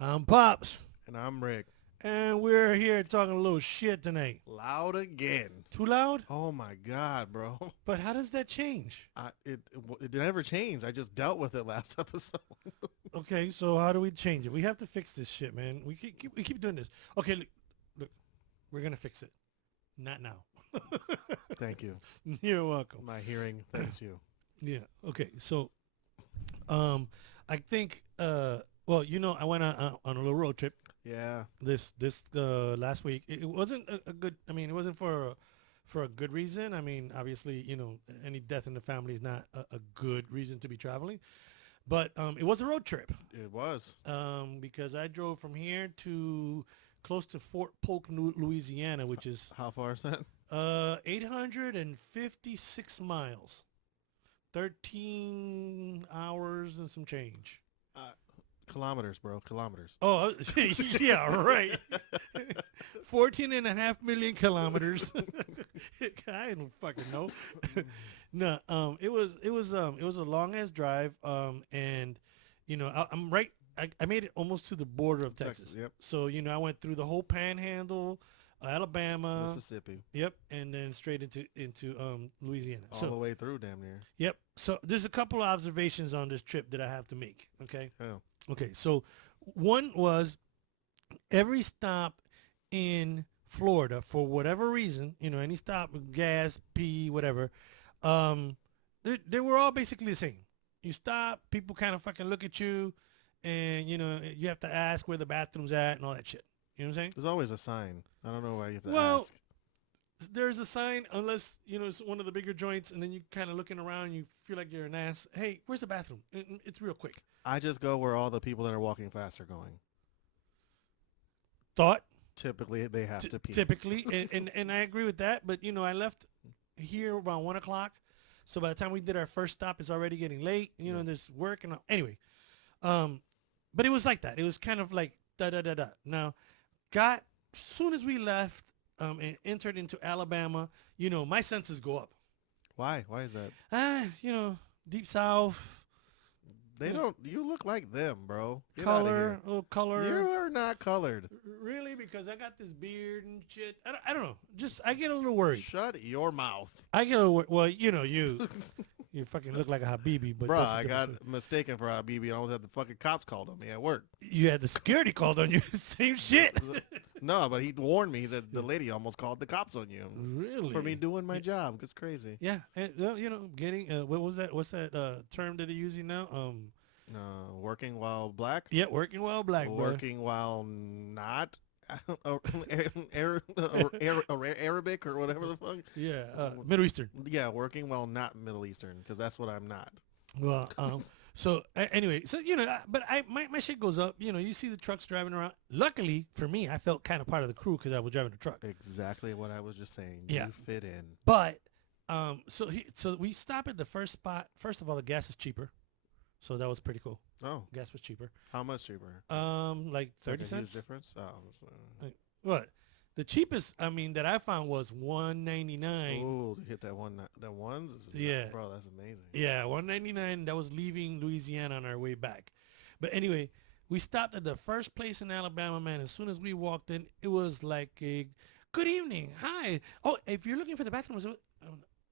I'm Pops, And I'm Rick. and we're here talking a little shit tonight. Loud again. Too loud? Oh my God, bro. But how does that change? It never changed. I just dealt with it last episode. Okay, so how do we change it? We have to fix this shit, man. We keep doing this. Okay, look, we're gonna fix it. Not now. Thank you. You're welcome. My hearing thanks you. Yeah. Okay. So, um, I think well, I went on a little road trip Yeah. this last week. It wasn't a good. I mean, it wasn't for a good reason. I mean, obviously, any death in the family is not a good reason to be traveling. But it was a road trip It was. because I drove from here to close to Fort Polk, Louisiana, which is How far is that? 856 miles, 13 hours and some change. Uh, Kilometers, bro. Kilometers. Oh, yeah, right. 14 and a half million kilometers. I don't fucking know. No, it was a long ass drive. And I'm right. I made it almost to the border of Texas. Yep. So I went through the whole Panhandle, Alabama. Mississippi. Yep, and then straight into Louisiana. All So the way through, damn near. yep. So there's a couple of observations on this trip that I have to make. Okay. Hell. Okay. So one was every stop in Florida, for whatever reason, any stop, gas, pee, whatever, they were all basically the same. You stop, people kind of fucking look at you, and you have to ask where the bathroom's at and all that shit. You know what I'm saying? There's always a sign. I don't know why you have to Well, ask. there's a sign unless it's one of the bigger joints, and then you kind of looking around, and you feel like you're an ass. Hey, where's the bathroom? It's real quick. I just go where all the people that are walking fast are going. Thought Typically, they have to pee. typically, and I agree with that. But I left here around 1 o'clock, so by the time we did our first stop, it's already getting late. Yeah. And there's work and anyway, but it was like that. It was kind of like da da da da. Now, got soon as we left and entered into Alabama, my senses go up. Why? Why is that? Deep South, They don't. You look like them, bro. Get outta color, here. little color. You are not colored. Really? Because I got this beard and shit. I don't know. Just I get a little worried. Shut your mouth. I get a little well, you fucking look like a Habibi, but Bruh, that's a I different got story. mistaken for Habibi and I almost had the fucking cops called on me at work. You had the security called on you. Same shit. No, but he warned me. He said, the lady almost called the cops on you. Really? For me doing my job. It's crazy. Yeah, and getting what was that? What's that term that they're using now? Working while black. Yeah, working while black, bro. Working while not Arabic or whatever the fuck. Yeah, Middle Eastern. Yeah, working while not Middle Eastern because that's what I'm not. Well, so anyway, so but my shit goes up. You see the trucks driving around. Luckily for me, I felt kind of part of the crew because I was driving the truck. Exactly what I was just saying. Yeah. You fit in. But so we stop at the first spot. First of all, the gas is cheaper, so that was pretty cool. Oh, Gas was cheaper. how much cheaper? Like It's like 30 a huge cents. difference. Oh, Like, what? The cheapest, that I found was $1.99. oh, to hit that one, that ones. Yeah. Bro, that's amazing. Yeah, $1.99. That was leaving Louisiana on our way back. But anyway, we stopped at the first place in Alabama, man. As soon as we walked in, it was like a good evening. Hi. Oh, if you're looking for the bathroom,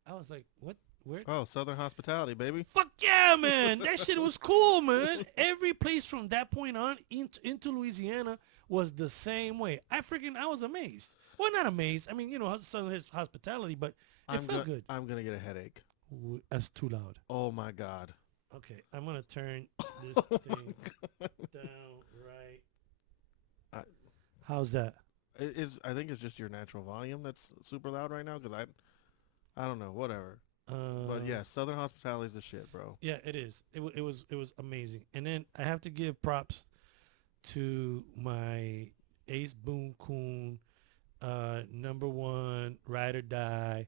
I was like, what? Where? Oh, Southern hospitality, baby. Fuck yeah, man. That shit was cool, man. Every place from that point on into Louisiana was the same way. I was amazed. Well, not amazed. I mean, Southern hospitality, but it felt good. I'm gonna get a headache. Ooh, that's too loud. Oh my God. Okay, I'm going to turn this Oh my thing God. down right. I- How's that? I think it's just your natural volume that's super loud right now because I don't know, whatever. But yeah, Southern hospitality is the shit, bro. Yeah, it is. It was amazing. And then I have to give props to my Ace Boone Coon, number one ride or die,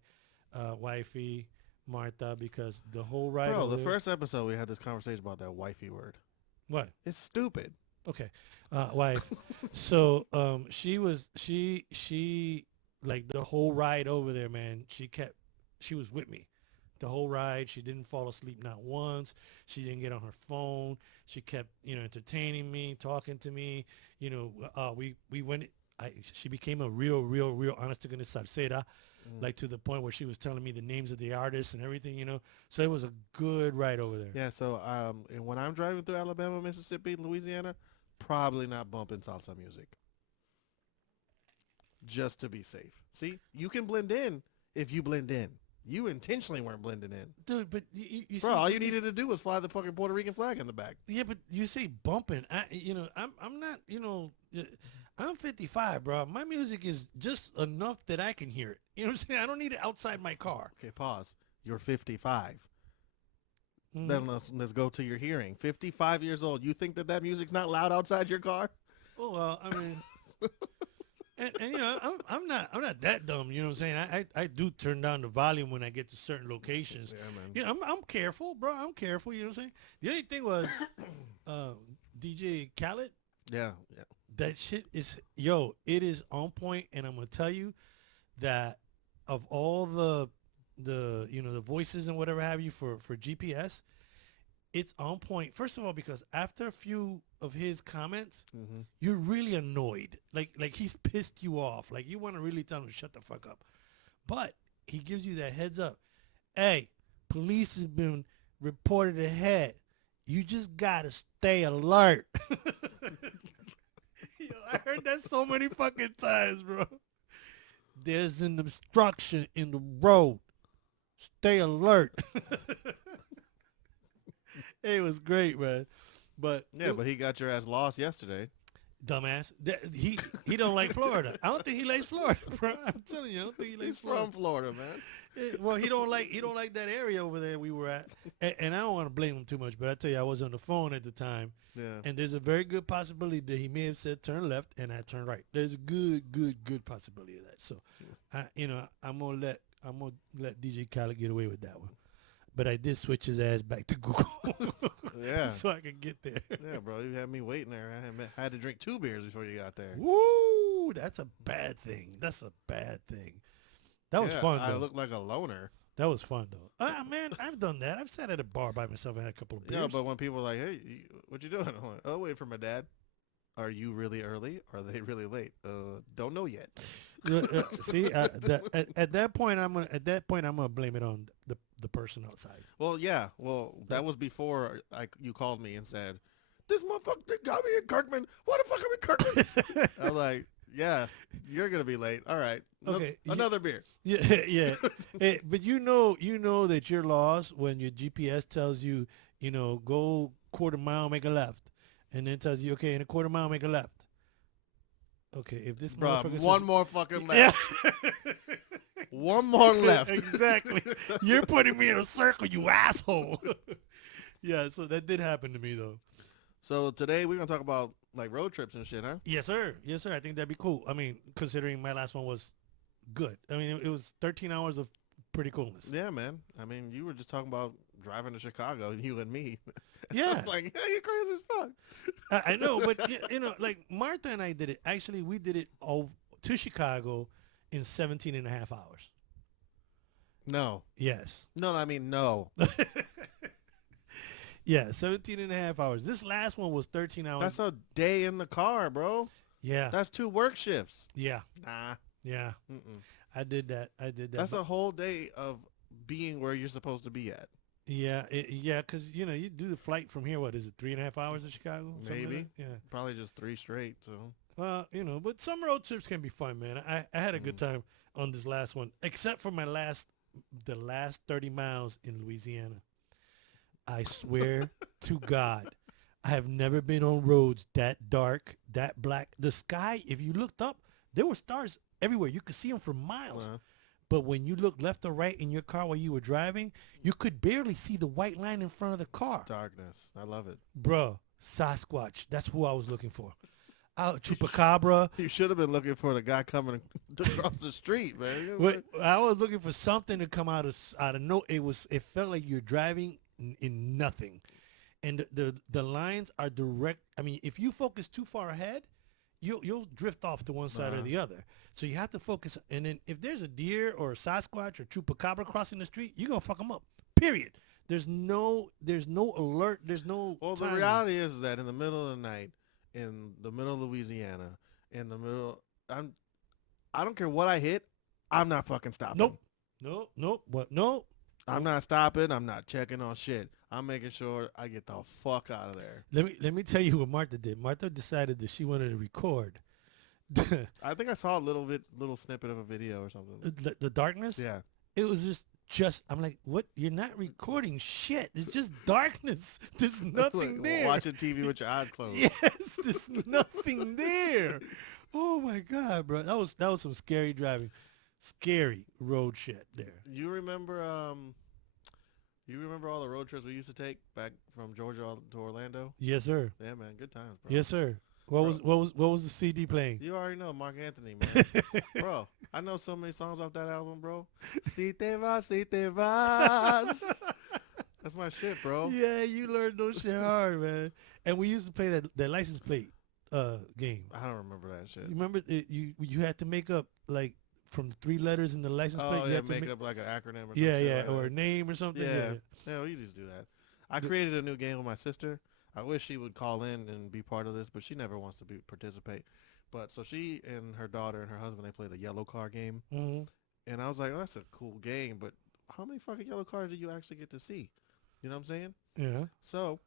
wifey Martha, because the whole ride. Bro, the over- first episode we had this conversation about that wifey word. what? It's stupid. Okay, wife. So she like the whole ride over there, man. She was with me the whole ride. She didn't fall asleep not once. She didn't get on her phone. She kept, entertaining me, talking to me. We went. She became a real honest to goodness salsera, Mm. like to the point where she was telling me the names of the artists and everything. So it was a good ride over there. Yeah, so and when I'm driving through Alabama, Mississippi, Louisiana, probably not bumping salsa music. Just to be safe. See, you can blend in if you blend in. You intentionally weren't blending in. Dude, but you Bro, see, all you needed to do was fly the fucking Puerto Rican flag in the back. yeah, but you say bumping. I'm not. I'm 55, bro. My music is just enough that I can hear it. You know what I'm saying? I don't need it outside my car. Okay, pause. You're 55. Mm. Then let's go to your hearing. 55 years old. You think that music's not loud outside your car? Oh well, I mean, and I'm not that dumb. You know what I'm saying? I do turn down the volume when I get to certain locations. Yeah, man. I'm careful, bro. I'm careful. You know what I'm saying? The only thing was, DJ Khaled. Yeah, yeah. That shit is it is on point, and I'm gonna tell you that of all the voices and whatever have you for GPS, it's on point. First of all, because after a few of his comments, Mm-hmm. you're really annoyed. Like he's pissed you off. Like you want to really tell him to shut the fuck up. But he gives you that heads up. Hey, police has been reported ahead. You just gotta stay alert. Yo, I heard that so many fucking times, bro. There's an obstruction in the road. Stay alert. It was great, man. But Yeah, but he got your ass lost yesterday. dumbass, he don't like Florida. I don't think he likes Florida, bro. I'm telling you, I don't think he likes He's Florida. from Florida, man. Well, he don't like that area over there we were at, and I don't want to blame him too much, but I tell you, I was on the phone at the time, Yeah. and there's a very good possibility that he may have said turn left and I turned right. There's a good possibility of that. So, I'm gonna let DJ Khaled get away with that one, but I did switch his ass back to Google, Yeah. so I could get there. Yeah, bro. You had me waiting there. I had to drink 2 beers before you got there. Woo! That's a bad thing. That's a bad thing. That was Yeah, fun I though. look like a loner. That was fun though. Man, I've done that. I've sat at a bar by myself and had a couple of beers. Yeah, but when people are like, hey, what you doing? I'm like, oh, wait for my dad. Are you really early? Are they really late? Don't know yet. See, at that point, I'm gonna blame it on the person outside. Well, yeah. Well, that was before you called me and said, this motherfucker got me in Kirkman. Why the fuck am I in Kirkman? I was like, yeah, you're going to be late. All right. Okay, Another beer. Yeah, yeah. But you know that you're lost when your GPS tells you, go quarter mile, make a left, and then tells you, okay, in a quarter mile, make a left. Okay, if this Bruh, motherfucker one says, more fucking yeah. left. One more left. Exactly. You're putting me in a circle, you asshole. Yeah, so that did happen to me though. So today we're going to talk about like road trips and shit, huh? Yes, sir. Yes, sir. I think that'd be cool. I mean, considering my last one was good. I mean, it was 13 hours of pretty coolness. Yeah, man. I mean, you were just talking about driving to Chicago, you and me. Yeah. I was like, yeah, you're crazy as fuck. I know, but like Martha and I did it. Actually, we did it to Chicago in 17 and a half hours. No. Yes. No, I mean, no. Yeah, 17 and a half hours. This last one was 13 hours. That's a day in the car, bro. Yeah. That's 2 work shifts. Yeah. Nah. Yeah. Mm-mm. I did that. That's a whole day of being where you're supposed to be at. Yeah. Yeah, because, you do the flight from here, what is it, 3.5 hours to Chicago? Something like Maybe. that? Yeah. Probably just 3 straight, so. Well, but some road trips can be fun, man. I had a good time on this last one, except for the last 30 miles in Louisiana. I swear to God, I have never been on roads that dark, that black. The sky, if you looked up, there were stars everywhere. You could see them for miles. Uh-huh. But when you looked left or right in your car while you were driving, you could barely see the white line in front of the car. Darkness. I love it. Bruh, Sasquatch. That's who I was looking for. Chupacabra. You should have been looking for the guy coming across the street, man. Wait, I was looking for something to come out of no. It felt like you're driving in nothing, and the lines are direct. I mean, if you focus too far ahead, you'll drift off to one side or the other. So you have to focus. And then if there's a deer or a Sasquatch or Chupacabra crossing the street, you're gonna fuck them up. Period. there's no alert. There's no Well, the timing. reality is that in the middle of the night, in the middle of Louisiana, in the middle, I don't care what I hit, I'm not fucking stopping. Nope. Nope. Nope. What? No. I'm not stopping. I'm not checking on shit. I'm making sure I get the fuck out of there. Let me tell you what Martha did. Martha decided that she wanted to record I think I saw a little snippet of a video or something. the darkness. Yeah. It was just. I'm like, what? You're not recording shit. It's just darkness. There's nothing Like there. watching TV with your eyes closed. Yes, there's nothing there. Oh my god, bro, that was some scary driving, scary road shit there. You remember all the road trips we used to take back from Georgia to Orlando? Yes, sir. Yeah, man, good times, bro. Yes, sir. What was the CD playing? You already know Mark Anthony, man. Bro, I know so many songs off that album, bro. Si te vas, si te vas. That's my shit, bro. Yeah, you learned those shit hard, man. And we used to play that license plate game. I don't remember that shit. You remember you had to make up like from 3 letters in the license plate. Oh, You yeah, had to make up like an acronym or something. yeah, shit yeah, like or a that. name or something. Yeah. Yeah. Yeah, we used to do that. I created a new game with my sister. I wish she would call in and be part of this, but she never wants to participate. But so she and her daughter and her husband, they played a yellow car game. Mm-hmm. And I was like, oh, that's a cool game, but how many fucking yellow cars do you actually get to see? You know what I'm saying? Yeah. So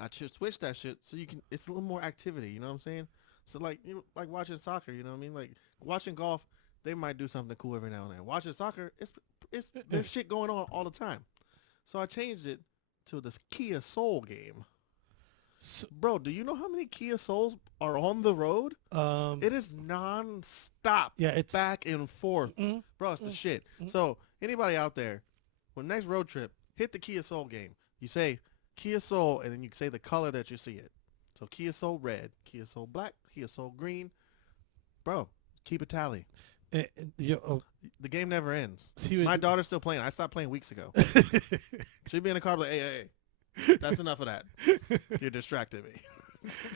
I should switch that shit so you can. It's a little more activity. You know what I'm saying? So like like watching soccer. You know what I mean? Like watching golf, they might do something cool every now and then. Watching soccer, it's there's shit going on all the time. So I changed it to this Kia Soul game. So, Bro, do you know how many Kia Souls are on the road? It is non-stop, yeah, it's back and forth. mm, Bro, it's the shit. mm. So anybody out there, when next road trip, hit the Kia Soul game. You say Kia Soul, and then you say the color that you see it. So Kia Soul red, Kia Soul black, Kia Soul green. Bro, keep a tally. The game never ends. see My what, daughter's still playing. I stopped playing weeks ago. She'd be in the car like, hey, that's enough of that. You distracted me.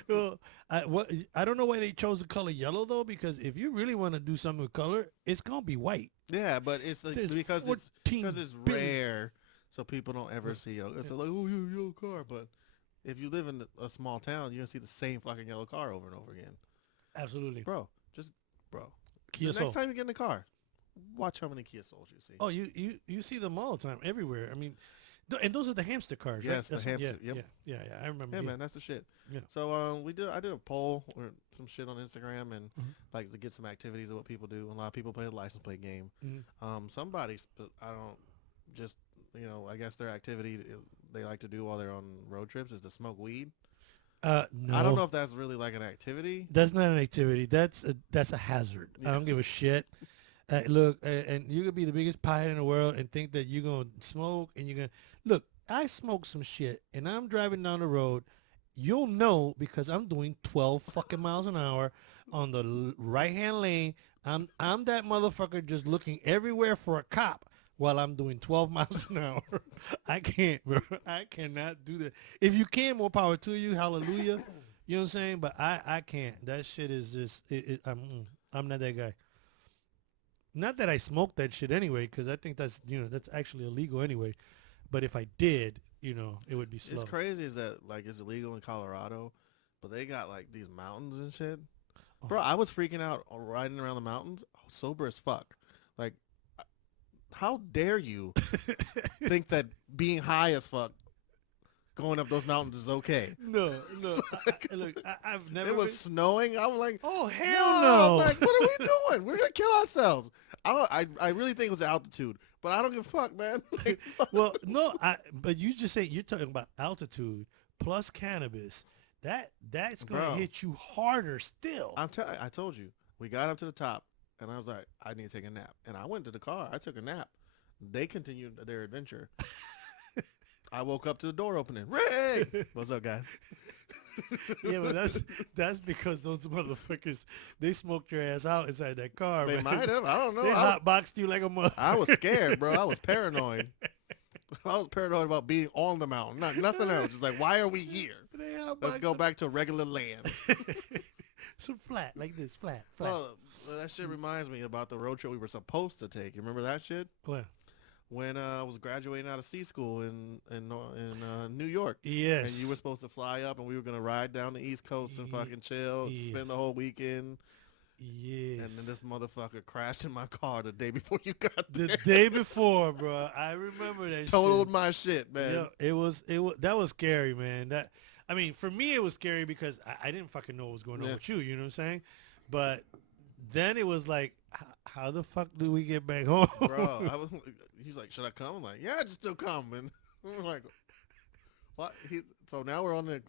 well, I don't know why they chose the color yellow though, because if you really want to do something with color, it's gonna be white. Yeah, but it's like, There's because 14 it's billion. rare, so people don't ever see it. It's like, oh, yellow car. But if you live in a small town, you're gonna see the same fucking yellow car over and over again. Absolutely. Bro. Kia The Soul. next time you get in the car, watch how many Kia Souls you see. Oh, you see them all the time, everywhere. I mean, and those are the hamster cars, right? Yes, the hamster, Yeah, yep. yeah. I remember. Yeah, man, that's the shit. Yeah. So I did a poll or some shit on Instagram and Mhm. like to get some activities of what people do. A lot of people play the license plate game. Mhm. Somebody, I don't just I guess their activity they like to do while they're on road trips is to smoke weed. No. I don't know if that's really like an activity. That's not an activity. That's a hazard. I don't give a shit. Look, and you could be the biggest pie in the world and think that you're gonna smoke and you're gonna look. I smoke some shit and I'm driving down the road. You'll know because I'm doing 12 fucking miles an hour on the right hand lane. I'm that motherfucker just looking everywhere for a cop while I'm doing 12 miles an hour. I can't, bro. I cannot do that. If you can, more power to you. Hallelujah. You know what I'm saying? But I can't. That shit is just, I'm not that guy. Not that I smoke that shit anyway, because I think that's actually illegal anyway. But if I did, it would be slow. It's crazy is that like it's illegal in Colorado, but they got like these mountains and shit. Oh. Bro, I was freaking out riding around the mountains, sober as fuck. Like, how dare you think that being high as fuck going up those mountains is okay? No. Look, I've never. It was been, snowing. I was like, oh hell I'm no! like, what are we doing? We're gonna kill ourselves. I really think it was the altitude, but I don't give a fuck, man. Like, Well, no, but you just say you're talking about altitude plus cannabis. That's gonna Bro. hit you harder still. I told you. We got up to the top, and I was like, I need to take a nap. And I went to the car. I took a nap. They continued their adventure. I woke up to the door opening. Rick! What's up, guys? Yeah, but that's because those motherfuckers they smoked your ass out inside that car. They man. might have. I don't know. They hotboxed you like a mother. I was scared, bro. I was paranoid. I was paranoid about being on the mountain, nothing else. Just like, why are we here? Let's go back to regular land. Some flat like this, flat. Well, that shit reminds me about the road trip we were supposed to take. You remember that shit? Well, when I was graduating out of C school in New York, and you were Yes. supposed to fly up, and we were gonna ride down the East Coast and Ye- fucking chill, spend the Yes. whole weekend, and then Yes. this motherfucker crashed in my car the day before you got The there, day before, bro, I remember that shit. totaled my shit, man. Yeah, it was that was scary, man. That I mean, for me it was scary because I didn't fucking know what was going on Yeah, with you. You know what I'm saying? But then it was like, how the fuck do we get back home? bro. He's like, should I come? I'm like, yeah, just still come. And we're like, what? So now we're on the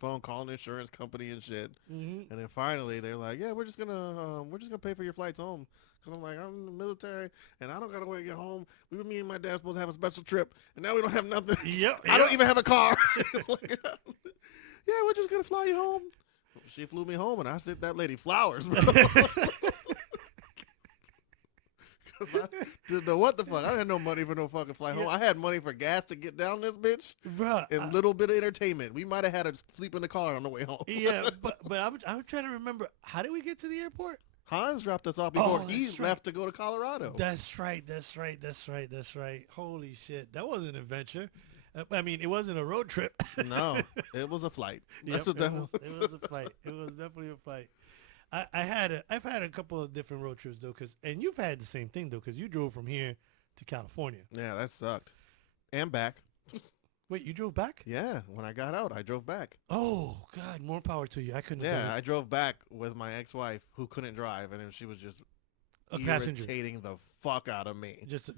phone calling the insurance company and shit. hmm And then finally they're like, yeah, we're just gonna pay for your flights home. Cause I'm like, I'm in the military and I don't got a way to get home. Me and my dad supposed to have a special trip, and now we don't have nothing. Yep, I don't yep. even have a car. Like, yeah, we're just gonna fly you home. She flew me home, and I sent that lady flowers, bro. Cause I didn't know what the fuck. I didn't have no money for no fucking flight home. Yeah. I had money for gas to get down this bitch Bruh, and a little bit of entertainment. We might have had to sleep in the car on the way home. yeah, but I'm trying to remember, how did we get to the airport? Hans dropped us off before Oh, he that's right. left to go to Colorado. That's right. That's right. That's right. That's right. Holy shit, that was an adventure. I mean, it wasn't a road trip. No, it was a flight. Yep, That's what it that was. was. It was a flight. It was definitely a flight. I've had a couple of different road trips though, and you've had the same thing though, cause you drove from here to California. Yeah, that sucked. And back. Wait, you drove back? Yeah, when I got out, I drove back. Oh God, more power to you. I couldn't have Yeah, done I drove back with my ex-wife who couldn't drive, and then she was just it. A passenger, irritating the fuck out of me. just.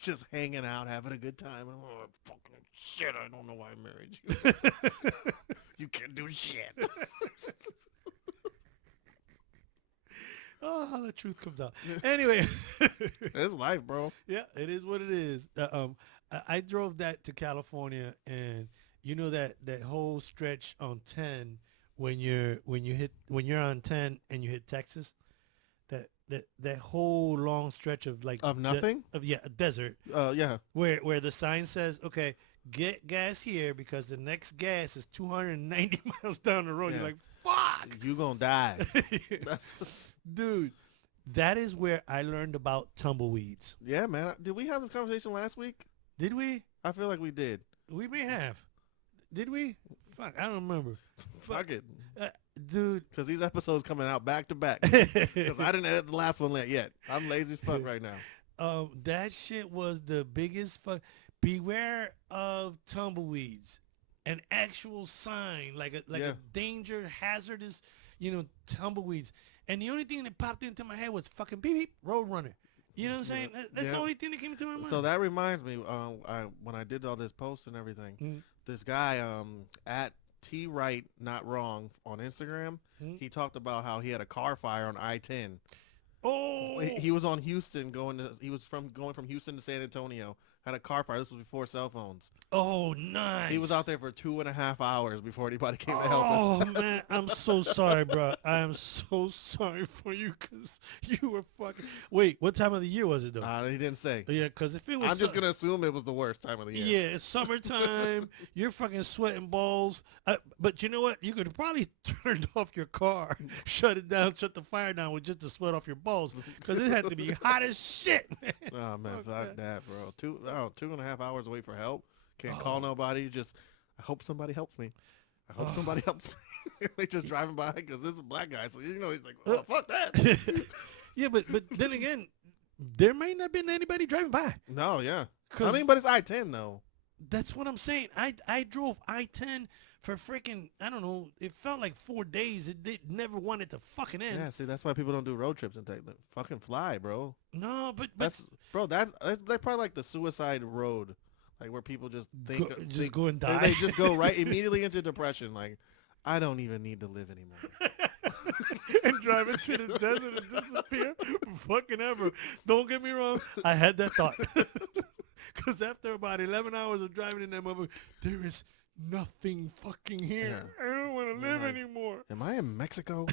Just hanging out, having a good time. Oh, fucking shit, I don't know why I married you. You can't do shit. Oh, how the truth comes out. Anyway, It's life, bro. yeah, it is what it is. I drove that to California, and you know that whole stretch on 10 when you're on 10 and you hit Texas, that whole long stretch of like Of nothing? of yeah, a desert Yeah. where the sign says, okay, get gas here because the next gas is 290 miles down the road. Yeah. You're like, fuck. You gonna die. That's Dude, that is where I learned about tumbleweeds. yeah, man. Did we have this conversation last week? Did we? I feel like we did. We may have. Did we? Fuck, I don't remember. Fuck it. Dude. Because these episodes coming out back to back. Because I didn't edit the last one yet. I'm lazy as fuck right now. That shit was the biggest fuck. Beware of tumbleweeds. An actual sign, like a Yeah. danger, hazardous, tumbleweeds. And the only thing that popped into my head was fucking beep beep, road runner. You know what I'm saying? That's the Yeah. only thing that came into my mind. So that reminds me, when I did all this posts and everything, Mm. this guy at T Wright Not Wrong on Instagram, Mm. he talked about how he had a car fire on I-10. Oh, He was on Houston going from Houston to San Antonio. Had a car fire. This was before cell phones. oh, nice. He was out there for 2.5 hours before anybody came to help Oh us. man, I'm so sorry, bro. I am so sorry for you because you were fucking. Wait, what time of the year was it though? He didn't say. Yeah, because if it was, I'm just gonna assume it was the worst time of the year. yeah, it's summertime. You're fucking sweating balls. But you know what? You could have probably turned off your car, shut it down, shut the fire down with just the sweat off your balls because it had to be hot as shit, man. Oh man, fuck that, bro. 2.5 hours away for help. Can't Oh. call nobody. Just I hope somebody helps me. I hope somebody helps me. They just driving by because this is a black guy, so he's like, oh fuck that. Yeah, but then again, there might not have been anybody driving by. No, yeah. I 'Cause- mean, but it's I-10 though. That's what I'm saying. I drove I-10 for freaking, I don't know, it felt like 4 days. It never wanted to fucking end. Yeah, see, that's why people don't do road trips and take the fucking fly, bro. No, but That's probably like the suicide road, like where people just go and they die. just go right immediately into depression. Like, I don't even need to live anymore. and drive into the desert and disappear fucking ever. Don't get me wrong. I had that thought. Because after about 11 hours of driving in that motherfucker, there is nothing fucking here. Yeah. I don't want to live like, anymore. Am I in Mexico?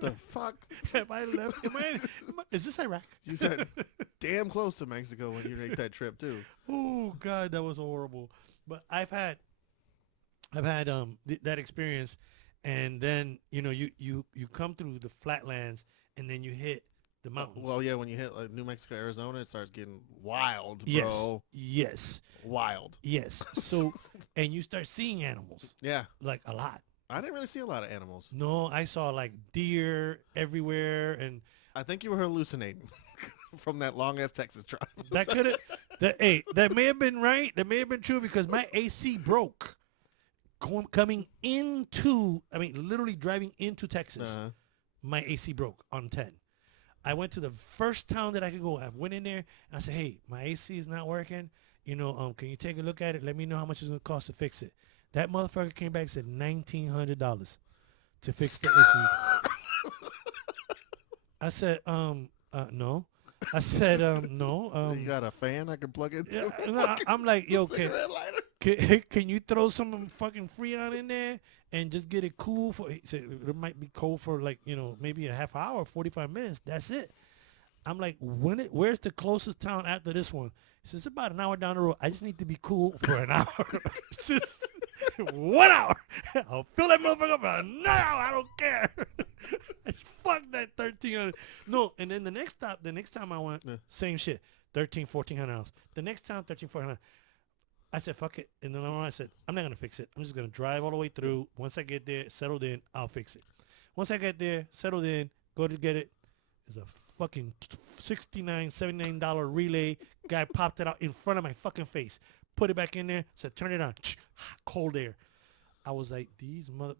The fuck? Have I left? Is this Iraq? You got damn close to Mexico when you make that trip too. Oh God, that was horrible. But I've had that experience, and then you come through the flatlands, and then you hit the mountains. Well, yeah, when you hit like New Mexico, Arizona, it starts getting wild, Yes, bro. yes, Wild. yes. So, and you start seeing animals Yeah. like a lot. I didn't really see a lot of animals. No, I saw like deer everywhere, and I think you were hallucinating from that long ass Texas drive. that could have that. Hey, that may have been right. That may have been true because my AC broke coming into. I mean, literally driving into Texas. Uh, My AC broke on 10. I went to the first town that I could go. I went in there and I said, "Hey, my AC is not working. Can you take a look at it? Let me know how much it's gonna cost to fix it." That motherfucker came back and said $1,900 to fix the AC. I said, no. I said, no. you got a fan I can plug into? Yeah, no, I'm like, yo, Cigarette lighter? can you throw some fucking Freon in there and just get it cool for? He said it might be cold for like maybe a half hour, 45 minutes. That's it. I'm like, where's the closest town after this one? He says, it's about an hour down the road. I just need to be cool for an hour. Just 1 hour. I'll fill that motherfucker up for another hour. I don't care. Fuck that 1,300. No, and then the next time I went, Yeah. same shit. 1,400 hours. The next time, 1,400. I said, fuck it. And then I said, I'm not going to fix it. I'm just going to drive all the way through. Once I get there, settled in, I'll fix it. Once I get there, settled in, go to get it. There's a fucking $69, $79 relay. Guy popped it out in front of my fucking face. Put it back in there. Said, turn it on. Cold air. I was like,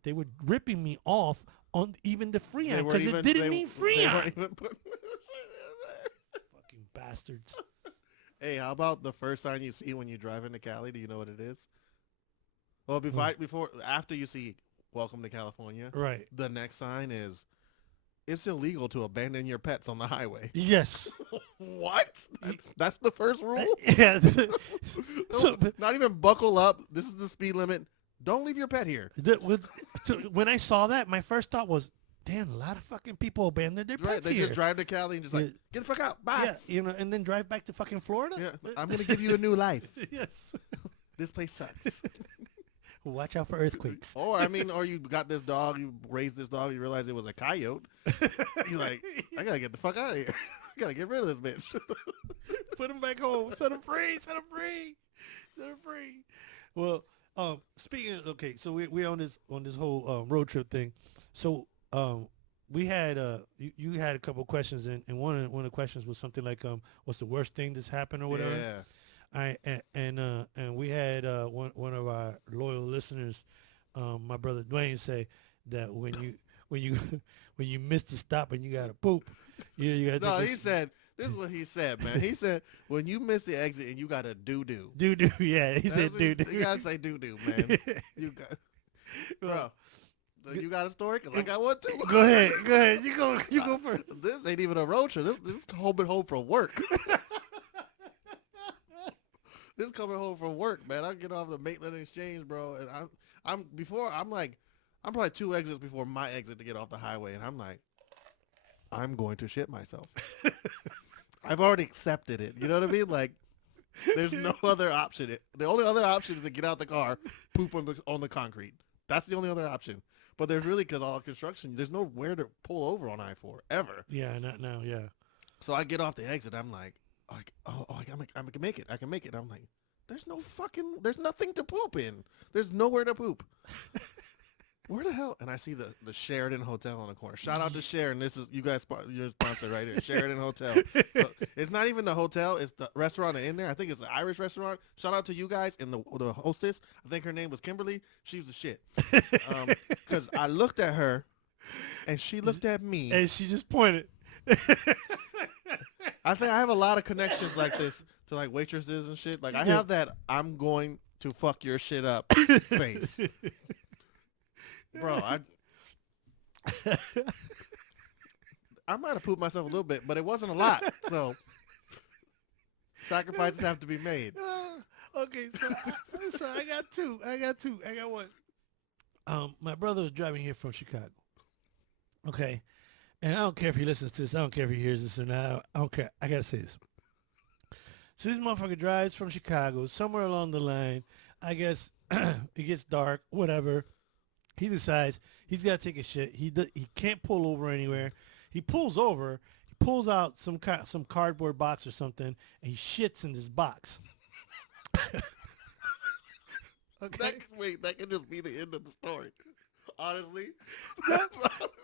they were ripping me off on even the Freon because it didn't need Freon. They weren't even putting shit in there. Fucking bastards. Hey, how about the first sign you see when you drive into Cali? Do you know what it is? Well, after you see "Welcome to California," Right. the next sign is it's illegal to abandon your pets on the highway. Yes. What? That's the first rule? Yeah. So Not even buckle up. This is the speed limit. Don't leave your pet here. when I saw that, my first thought was, damn, a lot of fucking people abandon their Right, pets they here. just drive to Cali and just like, get the fuck out. Bye. Yeah, and then drive back to fucking Florida. Yeah, I'm going to give you a new life. Yes. This place sucks. Watch out for earthquakes. Or you got this dog, you raised this dog, you realize it was a coyote. You're like, I got to get the fuck out of here. I got to get rid of this bitch. Put him back home. Set him free. Set him free. Set him free. Well, speaking of, okay, so we on this whole road trip thing. So we had you had a couple of questions, and one of the questions was something like what's the worst thing that's happened or whatever. Yeah. And we had one of our loyal listeners, my brother Dwayne, say that when you miss the stop and you gotta poop, you gotta. No, he said. This is what he said, man. He said, when you miss the exit and you got to doo-doo. Doo-doo, yeah. He said doo-doo. You got to say doo-doo, man. You got, bro, you got a story? Because I got one, too. Go ahead. You go first. This ain't even a road trip. This is coming home from work. This coming home from work, man. I get off the Maitland Exchange, bro, and I'm probably 2 exits before my exit to get off the highway, and I'm like, I'm going to shit myself. I've already accepted it. You know what I mean? Like, there's no other option. The only other option is to get out the car, poop on the concrete. That's the only other option. But there's really, because all construction, there's nowhere to pull over on I-4 ever. Yeah, not now. Yeah. So I get off the exit. I'm like, I can make it. I can make it. I'm like, there's nothing to poop in. There's nowhere to poop. Where the hell? And I see the Sheridan Hotel on the corner. Shout out to Sheridan. This is you guys, your sponsor right here, Sheridan Hotel. So it's not even the hotel. It's the restaurant in there. I think it's an Irish restaurant. Shout out to you guys and the hostess. I think her name was Kimberly. She was the shit. Because I looked at her, and she looked at me, and she just pointed. I think I have a lot of connections like this to like waitresses and shit. Like I have that I'm going to fuck your shit up face. Bro, I might have pooped myself a little bit, but it wasn't a lot. So sacrifices have to be made. Okay, so I got two. I got one. My brother was driving here from Chicago. Okay. And I don't care if he listens to this. I don't care if he hears this or not. I don't care. I got to say this. So this motherfucker drives from Chicago. Somewhere along the line, I guess it gets dark, whatever. He decides he's got to take a shit. He can't pull over anywhere. He pulls over. He pulls out some cardboard box or something, and he shits in this box. Okay, That could just be the end of the story. Honestly,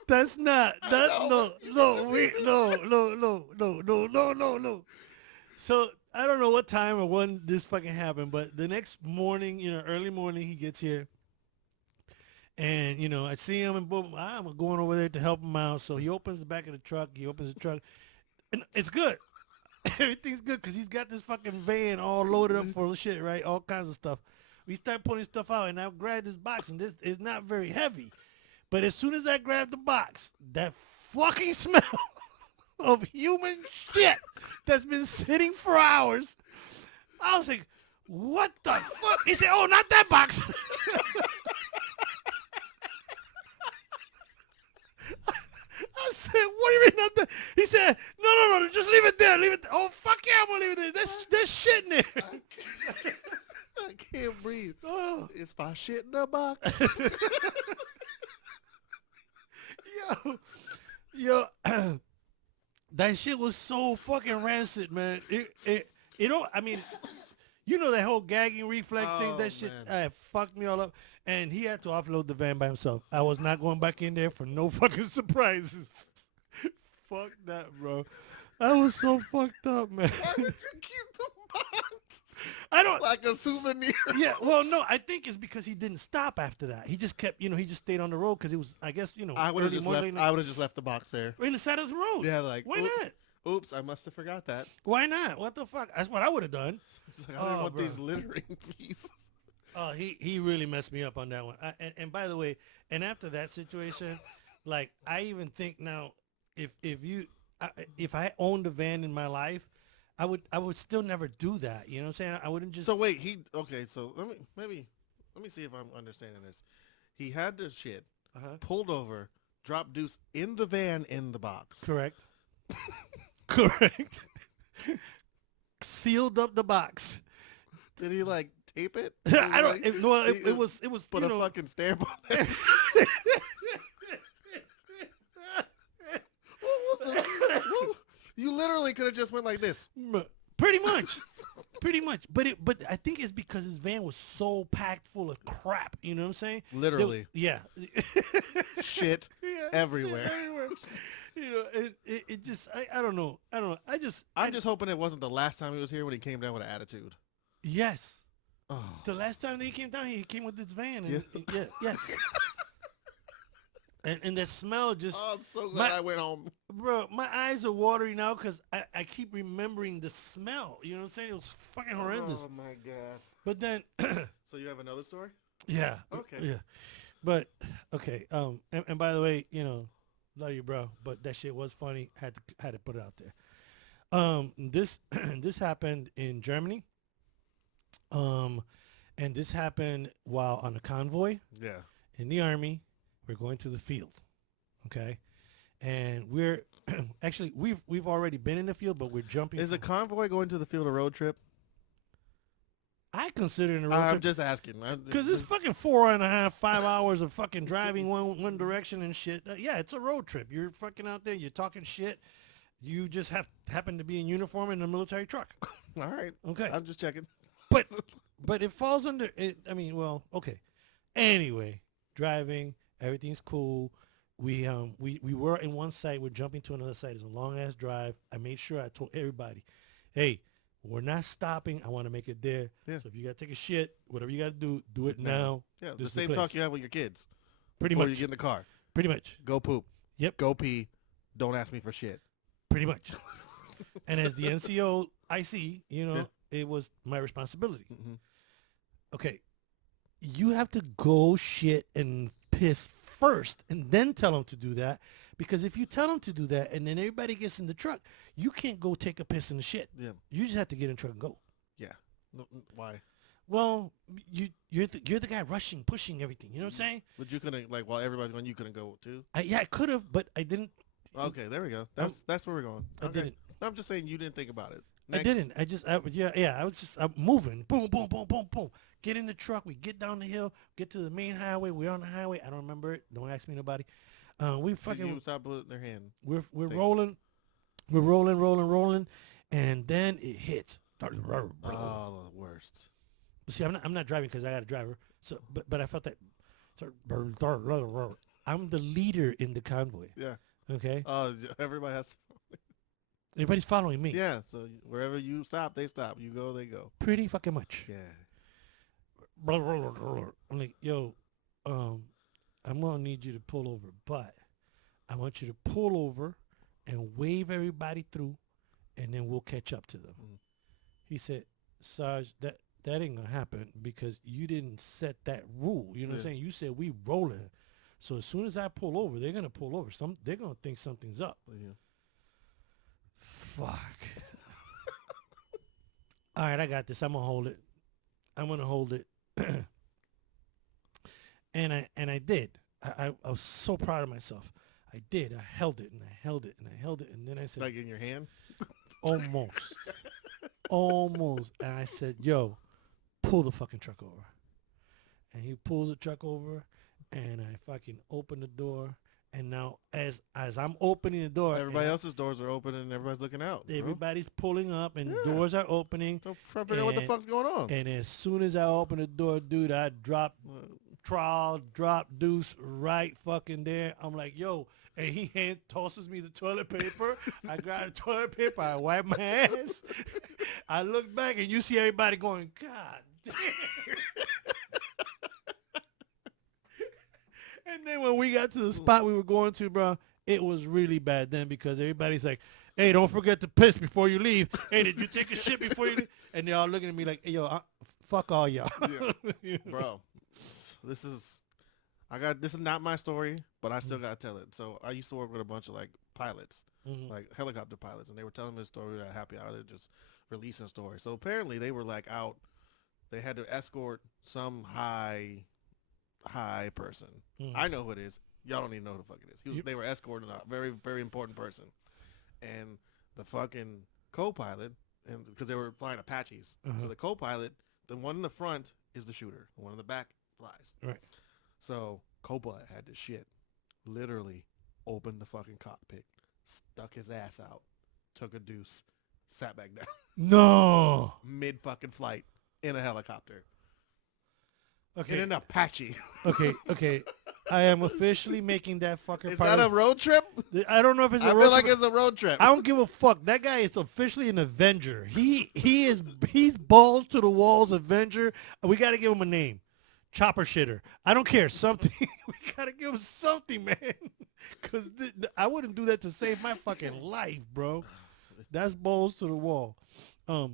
that's not I that. know, No, but you can no, just wait, no, no, no, no, no, no, no, no. So I don't know what time or when this fucking happened, but the next morning, early morning, he gets here, and I see him, and boom, I'm going over there to help him out. So he opens the back of the truck. He opens the truck, and it's good. Everything's good because he's got this fucking van all loaded up full of shit, right? All kinds of stuff. We start pulling stuff out, and I grab this box, and this is not very heavy. But as soon as I grab the box, that fucking smell of human shit that's been sitting for hours, I was like, what the fuck? He said, oh, not that box. I said, what do you mean not that? He said, no, just leave it there. Leave it there. Oh, fuck yeah, I'm going to leave it there. There's shit in there. I can't breathe. Oh. It's my shit in the box. Yo, that shit was so fucking rancid, man. It don't. I mean, that whole gagging reflex thing. That shit fucked me all up. And he had to offload the van by himself. I was not going back in there for no fucking surprises. Fuck that, bro. I was so fucked up, man. Why would you keep the box? I don't like a souvenir. Yeah, well, no, I think it's because he didn't stop after that. He just kept, he just stayed on the road because it was, I guess, I would have just left. late I would have just left the box there. right in the side of the road. Yeah, like why not? Oops, I must have forgot that. Why not? What the fuck? That's what I would have done. It's like, I don't want these littering pieces. Oh, he really messed me up on that one. And by the way, and after that situation, like I even think now, if I owned a van in my life, I would still never do that. You know what I'm saying? I wouldn't just. So wait, so let me see if I'm understanding this. He had the shit pulled over, dropped Deuce in the van in the box. Correct. Correct. Sealed up the box. Did he like tape it? I don't. Like, It was. Put a fucking stamp on it. What was the? You literally could have just went like this. Pretty much. Pretty much. But I think it's because his van was so packed full of crap. You know what I'm saying? Literally. Yeah. Shit everywhere. Shit everywhere. It just, I don't know. I'm just hoping it wasn't the last time he was here when he came down with an attitude. Yes. Oh. The last time that he came down here, he came with this van. And, Yeah. Yes. And the smell just... Oh, I'm so glad I went home. Bro, my eyes are watery now because I keep remembering the smell. You know what I'm saying? It was fucking horrendous. Oh, my God. But then... So you have another story? Yeah. Okay. Yeah. But, okay. And by the way, love you, bro. But that shit was funny. Had to put it out there. This happened in Germany. And this happened while on a convoy. Yeah. In the army. We're going to the field, okay, and we're actually we've already been in the field, but we're jumping. Is a convoy going to the field a road trip? I consider it a road I'm trip just asking because it's fucking 4.5, 5 hours of fucking driving one direction and shit. Yeah, it's a road trip. You're fucking out there. You're talking shit. You just happen to be in uniform in a military truck. All right. Okay. I'm just checking. But it falls under it. I mean, well, okay. Anyway, driving. Everything's cool. We were in one site. We're jumping to another site. It's a long ass drive. I made sure I told everybody, hey, we're not stopping. I want to make it there. Yeah. So if you gotta take a shit, whatever you gotta do it now. Yeah, This the is same place. talk you have with your kids. Pretty before much. you get in the car. Pretty much. Go poop. Yep. Go pee. Don't ask me for shit. Pretty much. And as the NCO IC, it was my responsibility. Mm-hmm. Okay. You have to go shit and piss first and then tell them to do that, because if you tell them to do that and then everybody gets in the truck, you can't go take a piss in the shit. Yeah. You just have to get in the truck and go. Yeah. No, why? Well, you're the guy rushing, pushing everything. You know what I'm saying? But you couldn't, like, while everybody's going, you couldn't go too? I could have, but I didn't. Okay, there we go. That's where we're going. I Okay. didn't. I'm just saying you didn't think about it. Next. I didn't. I was moving. Boom, boom, boom, boom, boom. Get in the truck. We get down the hill. Get to the main highway. We're on the highway. I don't remember it. Don't ask me nobody. We fucking. You stop putting their hand. We're Thanks. rolling. We're rolling, rolling, rolling, and then it hits. Oh, the worst. See, I'm not driving because I got a driver. So, but I felt that. I'm the leader in the convoy. Yeah. Okay, Oh, everybody has. everybody's following me. Yeah. So wherever you stop, they stop. You go, they go. Pretty fucking much. Yeah. I'm like, yo, I'm gonna need you to pull over, but I want you to pull over and wave everybody through, and then we'll catch up to them. Mm. He said, Sarge, that ain't gonna happen because you didn't set that rule. You know what I'm saying? You said we rolling. So as soon as I pull over, they're gonna pull over. They're gonna think something's up. Yeah. Fuck. All right, I got this. I'm gonna hold it. I'm gonna hold it. and I did. I was so proud of myself. I did. I held it and I held it and I held it and then I said, Like in your hand. almost, almost. And I said, yo, pull the fucking truck over. And he pulls the truck over, and I fucking open the door. And now, as I'm opening the door, Everybody else's doors are open and everybody's looking out. Bro. everybody's pulling up, and Yeah. doors are opening. Don't figure out what the fuck's going on. And as soon as I open the door, dude, I drop trowel, drop deuce right fucking there. I'm like, yo. And he tosses me the toilet paper. I grab the toilet paper. I wipe my ass. I look back, and you see everybody going, God damn. And then when we got to the spot we were going to, bro, it was really bad then because everybody's like, hey, don't forget to piss before you leave. Hey, did you take a shit before you leave? And they're all looking at me like, hey, yo, fuck all y'all. Yeah. Bro, this is not my story, but I still got to tell it. So I used to work with a bunch of like pilots, like helicopter pilots, and they were telling me a story at Happy Hour, just releasing stories. So apparently they were like out, they had to escort some high person. I know who it is. Y'all don't even know who the fuck it is. They were escorting a very, very important person. And the fucking co-pilot, and because they were flying Apaches, so the co-pilot, the one in the front is the shooter. The one in the back flies. Right. So co-pilot had this shit. Literally opened the fucking cockpit, stuck his ass out, took a deuce, sat back down. No. Mid fucking flight in a helicopter. Okay. In an Apache. Okay. I am officially making that fucker Is part that a of, road trip? I don't know if it's a I road feel like trip. it's a road trip. I don't give a fuck. That guy is officially an Avenger. He's balls to the walls Avenger. We got to give him a name. Chopper shitter. I don't care. Something. We got to give him something, man. Because I wouldn't do that to save my fucking life, bro. That's balls to the wall. So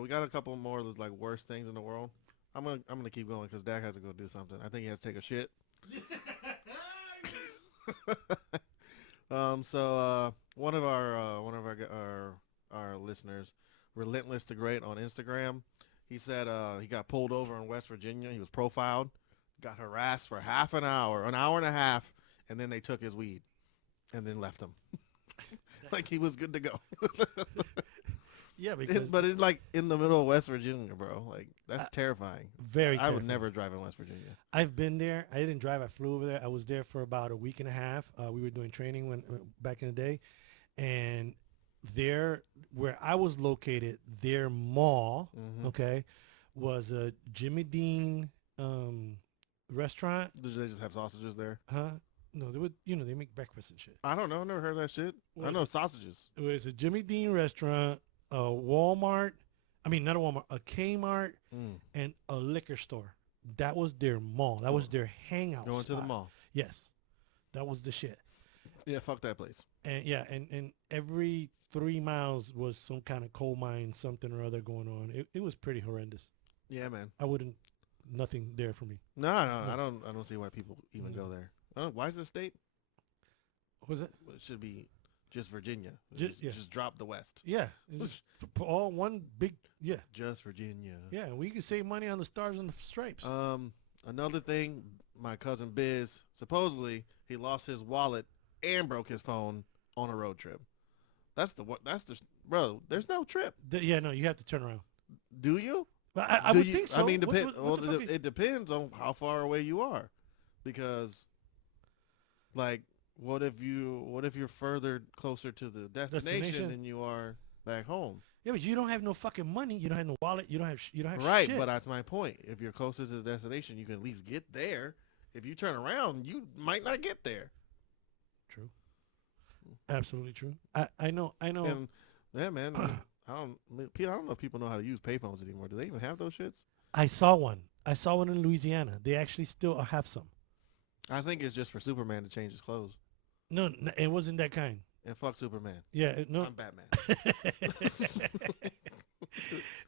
we got a couple more of those like worst things in the world. I'm gonna keep going because Dak has to go do something. I think he has to take a shit. One of our listeners, Relentless to Great on Instagram, he said he got pulled over in West Virginia. He was profiled, got harassed for half an hour and a half, and then they took his weed, and then left him. Like he was good to go. Yeah, because but it's like in the middle of West Virginia, bro. Like that's terrifying. Very I would terrifying. never drive in West Virginia. I've been there. I didn't drive. I flew over there. I was there for about a week and a half. We were doing training when back in the day, and there where I was located, their mall, okay, was a Jimmy Dean restaurant. Did they just have sausages there? Huh? No, they would. They make breakfast and shit. I don't know. Never heard of that shit. I know sausages. It was a Jimmy Dean restaurant, a Walmart. I mean, not a Walmart, a Kmart, and a liquor store. That was their mall. That was their hangout Going spot. to the mall. Yes. That was the shit. Yeah, fuck that place. And yeah, and every 3 miles was some kind of coal mine, something or other going on. It was pretty horrendous. Yeah, man. Nothing there for me. No, I don't see why people even go there. Why is it a state? What was it? Well, it should be just Virginia. Just drop the West. Yeah. Just all one big, yeah. Just Virginia. Yeah, and we could save money on the stars and the stripes. Another thing, my cousin Biz, supposedly he lost his wallet and broke his phone on a road trip. Bro, there's no trip. Yeah, no, you have to turn around. Do you? But I would think so. I mean, What it depends on how far away you are. Because, like, What if you're further closer to the destination Destination. than you are back home? Yeah, but you don't have no fucking money. You don't have no wallet. You don't have Right, but shit. that's my point. If you're closer to the destination, you can at least get there. If you turn around, you might not get there. True. Absolutely true. I know. I know. And yeah, man, I don't know if people know how to use payphones anymore. Do they even have those shits? I saw one. I saw one in Louisiana. They actually still have some. I think it's just for Superman to change his clothes. No, it wasn't that kind. And fuck Superman. Yeah, no. I'm Batman.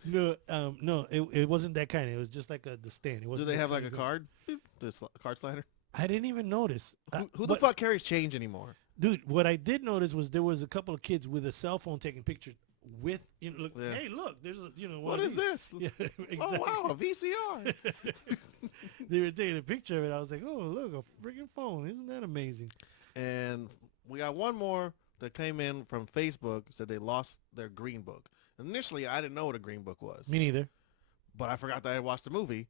No, no, it wasn't that kind. It was just like the stand. It Do wasn't they that have like kind a of card? Card slider? I didn't even notice. Who the fuck carries change anymore? Dude, what I did notice was there was a couple of kids with a cell phone taking pictures with, look, Yeah. hey, look, there's a, one What of is these. this? Yeah, exactly. Oh wow, a VCR. They were taking a picture of it. I was like, oh, look, a freaking phone. Isn't that amazing? And we got one more that came in from Facebook, said they lost their green book. Initially, I didn't know what a green book was, Me neither. but I forgot that I watched the movie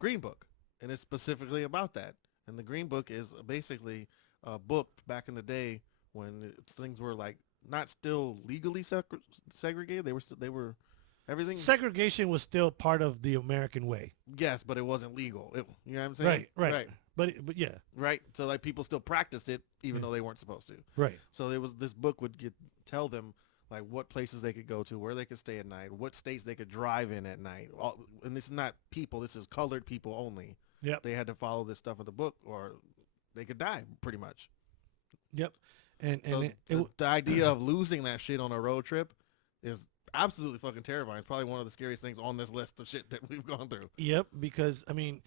Green Book, and it's specifically about that. And the Green Book is basically a book back in the day when things were like not still legally segregated. They were everything. Segregation was still part of the American way. Yes, but it wasn't legal. You know what I'm saying? Right. But yeah, Right. So like people still practiced it even Yeah. though they weren't supposed to. right. So there was this book would tell them like what places they could go to, where they could stay at night, what states they could drive in at night. And this is not people. This is colored people only. Yep. They had to follow this stuff in the book, or they could die pretty much. Yep. And So the idea of losing that shit on a road trip is absolutely fucking terrifying. It's probably one of the scariest things on this list of shit that we've gone through. Yep, because I mean,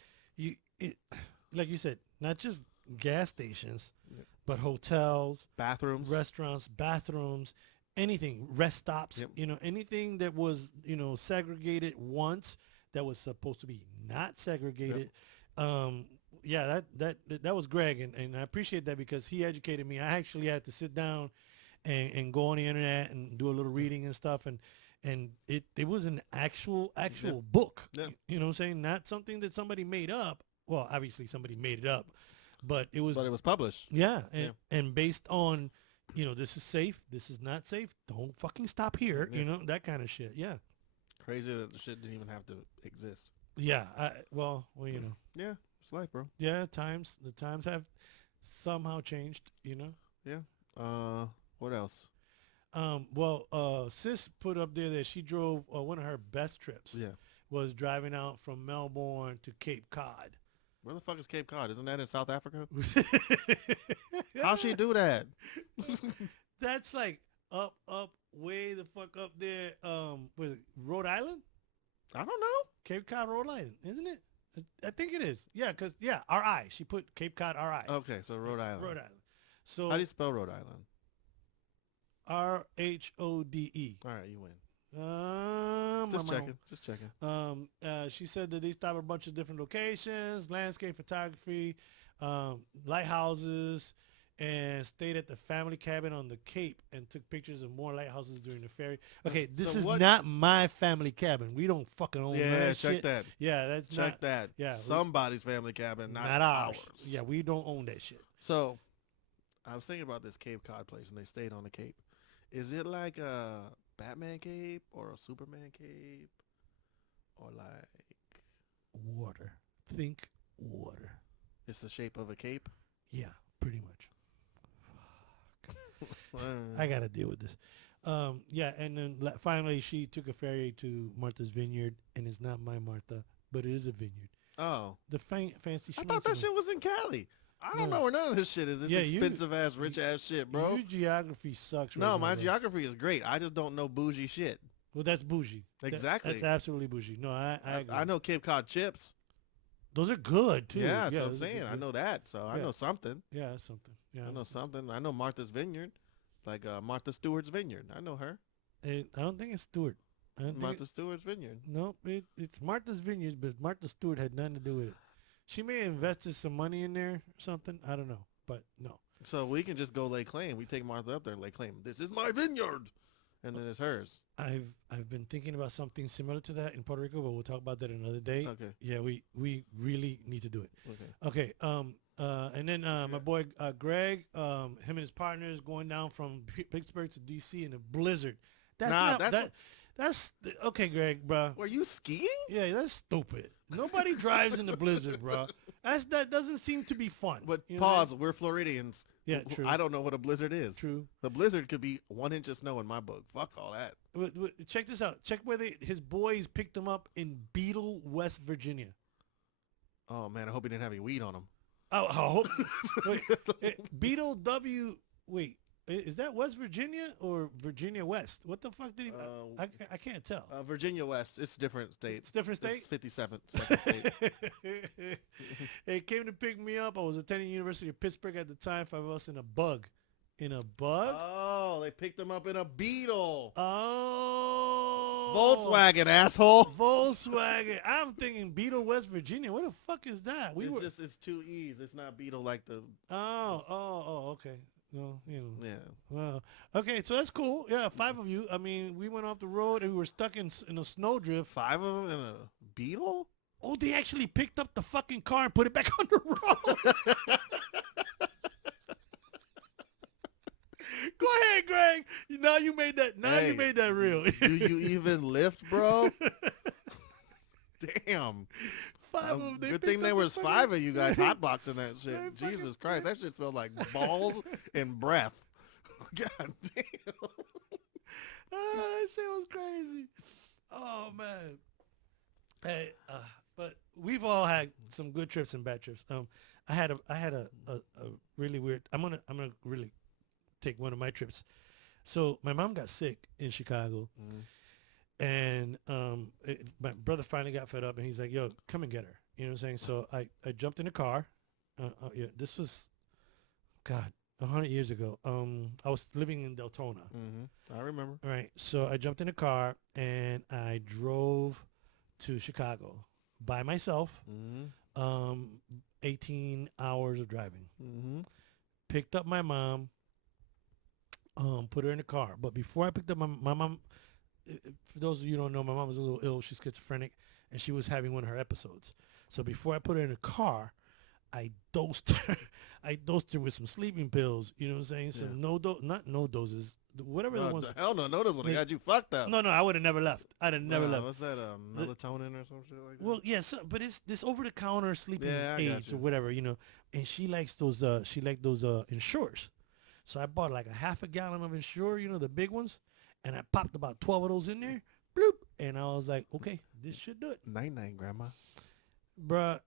like you said, not just gas stations, Yep. but hotels, Bathrooms. restaurants, bathrooms, anything, rest stops, Yep. anything that was, segregated once that was supposed to be not segregated. Yeah, that was Greg, and I appreciate that because he educated me. I actually had to sit down and go on the internet and do a little reading and stuff, and it was an actual book. Yeah. You know what I'm saying? Not something that somebody made up. Well, obviously somebody made it up, but it was But it was published. yeah, and based on, this is safe, this is not safe. Don't fucking stop here. Yeah. That kind of shit. Yeah, Crazy that the shit didn't even have to exist. yeah. Well, Yeah, it's life, bro. yeah. The times have somehow changed. Yeah. What else? Sis put up there that she drove one of her best trips. Yeah. Was driving out from Melbourne to Cape Cod. Where the fuck is Cape Cod? Isn't that in South Africa? How she do that? That's like up, way the fuck up there. Was it Rhode Island? I don't know. Cape Cod, Rhode Island, isn't it? I think it is. Yeah, because RI. She put Cape Cod RI. Okay, so Rhode Island. Rhode Island. So How do you spell Rhode Island? RHODE. All right, you win. Just checking. She said that they stopped at a bunch of different locations, landscape photography, lighthouses, and stayed at the family cabin on the Cape and took pictures of more lighthouses during the ferry. Okay, this So is what- not my family cabin. We don't fucking own Yeah, that check shit. that. Yeah, that's Check not that. yeah, Somebody's family cabin, not ours. ours. Yeah, we don't own that shit. So, I was thinking about this Cape Cod place, and they stayed on the Cape. Is it like a Batman cape or a Superman cape, or like Water. Think water. it's the shape of a cape? Yeah, pretty much. I gotta deal with this. Yeah, and then finally she took a ferry to Martha's Vineyard, and it's not my Martha, but it is a vineyard. Oh, The fancy. I thought that shit was in Cali. I don't No. know where none of this shit is. It's Yeah, expensive ass, rich ass shit, bro. Your geography sucks. Right No, now, my bro. geography is great. I just don't know bougie shit. Well, that's bougie. Exactly. That's absolutely bougie. No, I agree. I know Cape Cod chips. Those are good too. Yeah, so I'm those are saying. good. I know that. So I Yeah. know something. Yeah, that's something. Yeah, I know something. I know Martha's Vineyard. Like Martha Stewart's Vineyard. I know her. I don't think it's Stewart. I don't think Martha Stewart's Vineyard. Nope, it's Martha's Vineyards, but Martha Stewart had nothing to do with it. She may have invested some money in there or something. I don't know, but no. So we can just go lay claim. We take Martha up there and lay claim. This is my vineyard. And then it's hers. I've been thinking about something similar to that in Puerto Rico, but we'll talk about that another day. Okay. Yeah, we really need to do it. Okay. Okay. And then my boy Greg, him and his partners going down from Pittsburgh to DC in a blizzard. That's Nah, not that's that. That's okay, Greg, bro. were you skiing? Yeah, that's stupid. Nobody drives in the blizzard, bro. That doesn't seem to be fun. But You know what I'm pause, saying? we're Floridians. Yeah, true. I don't know what a blizzard is. True. The blizzard could be 1 inch of snow in my book. Fuck all that. Check this out. Check where his boys picked him up in Beetle, West Virginia. Oh man, I hope he didn't have any weed on him. Oh, I hope. Wait, Beetle W. Wait, is that West Virginia or Virginia West? What the fuck did he? I can't tell. Virginia West. It's different states. It's different state. It's 57th second state. It came to pick me up. I was attending University of Pittsburgh at the time. 5 of us in a bug. In a bug? Oh, they picked him up in a Beetle. Oh. Volkswagen, asshole. Volkswagen. I'm thinking Beetle, West Virginia. What the fuck is that? It's 2 E's. It's not Beetle like the. Oh, okay. Well, you know. Yeah. Well, okay, so that's cool. Yeah, 5 of you. I mean, we went off the road and we were stuck in a snowdrift. 5 of them in a Beetle? Oh, they actually picked up the fucking car and put it back on the road. Go ahead, Greg. Now you made that. You made that real. Do you even lift, bro? Damn. 5 of them. Good thing there was 5 of you guys hotboxing that shit. Jesus Christ, that shit smelled like balls and breath. God damn. That shit was crazy. Oh man. Hey, but we've all had some good trips and bad trips. I had a really weird. I'm gonna really take one of my trips. So my mom got sick in Chicago, and my brother finally got fed up, and he's like, "Yo, come and get her." You know what I'm saying? So I jumped in the car. Yeah, this was, God, 100 years ago. I was living in Deltona. I remember. All right, so I jumped in the car and I drove to Chicago by myself. 18 hours of driving. Picked up my mom. Put her in the car. But before I picked up my mom, for those of you who don't know, my mom was a little ill. She's schizophrenic, and she was having one of her episodes. So before I put her in the car, I dosed her. I dosed her with some sleeping pills. You know what I'm saying? Some not no doses. Whatever the ones. Hell no, those would have got you fucked up. No, I would have never left. I'd have never left. What's that, melatonin or some shit like that? Well, yes, but it's this over-the-counter sleeping aids you. or whatever, you know. And she likes those. She liked those Ensures. So I bought like a half a gallon of Ensure, you know, the big ones, and I popped about 12 of those in there, bloop, and I was like, okay, this should do it. Night-night, Grandma. Bruh,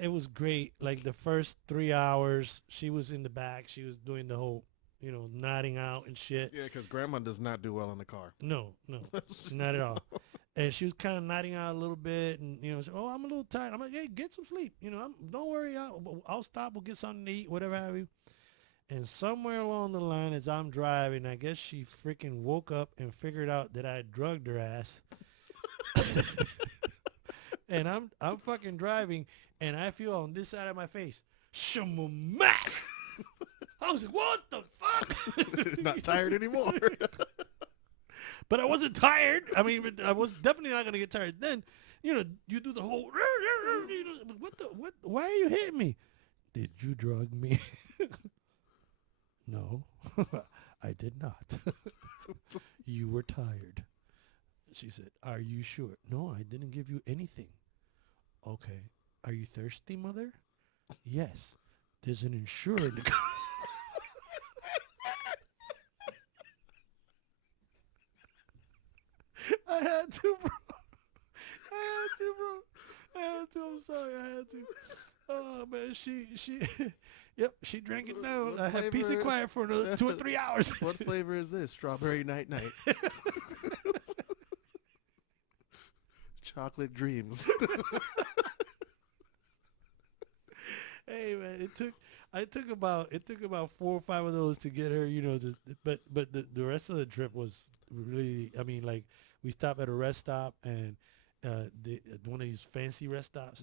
it was great. Like the first 3 hours, she was in the back. She was doing the whole, you know, nodding out and shit. Yeah, because Grandma does not do well in the car. No, not at all. And she was kind of nodding out a little bit, and you know, said, "Oh, I'm a little tired." I'm like, "Hey, get some sleep. You know, don't worry. I'll stop. We'll get something to eat, whatever have you." And somewhere along the line, as I'm driving, I guess she freaking woke up and figured out that I drugged her ass. And I'm fucking driving, and I feel on this side of my face, shamamak. I was like, what the fuck? Not tired anymore. But I wasn't tired. I mean, I was definitely not going to get tired. Then, you know, you do the whole, what, why are you hitting me? Did you drug me? No, I did not. You were tired. She said, are you sure? No, I didn't give you anything. Okay. Are you thirsty, mother? Yes. There's an insured. I had to, bro. I'm sorry. I had to. Oh, man. Yep, she drank it down. I had peace and quiet for another 2 or 3 hours. What flavor is this? Strawberry night-night. Chocolate dreams. Hey man, it took about 4 or 5 of those to get her, you know, but the rest of the trip was really, I mean, like we stopped at a rest stop and one of these fancy rest stops,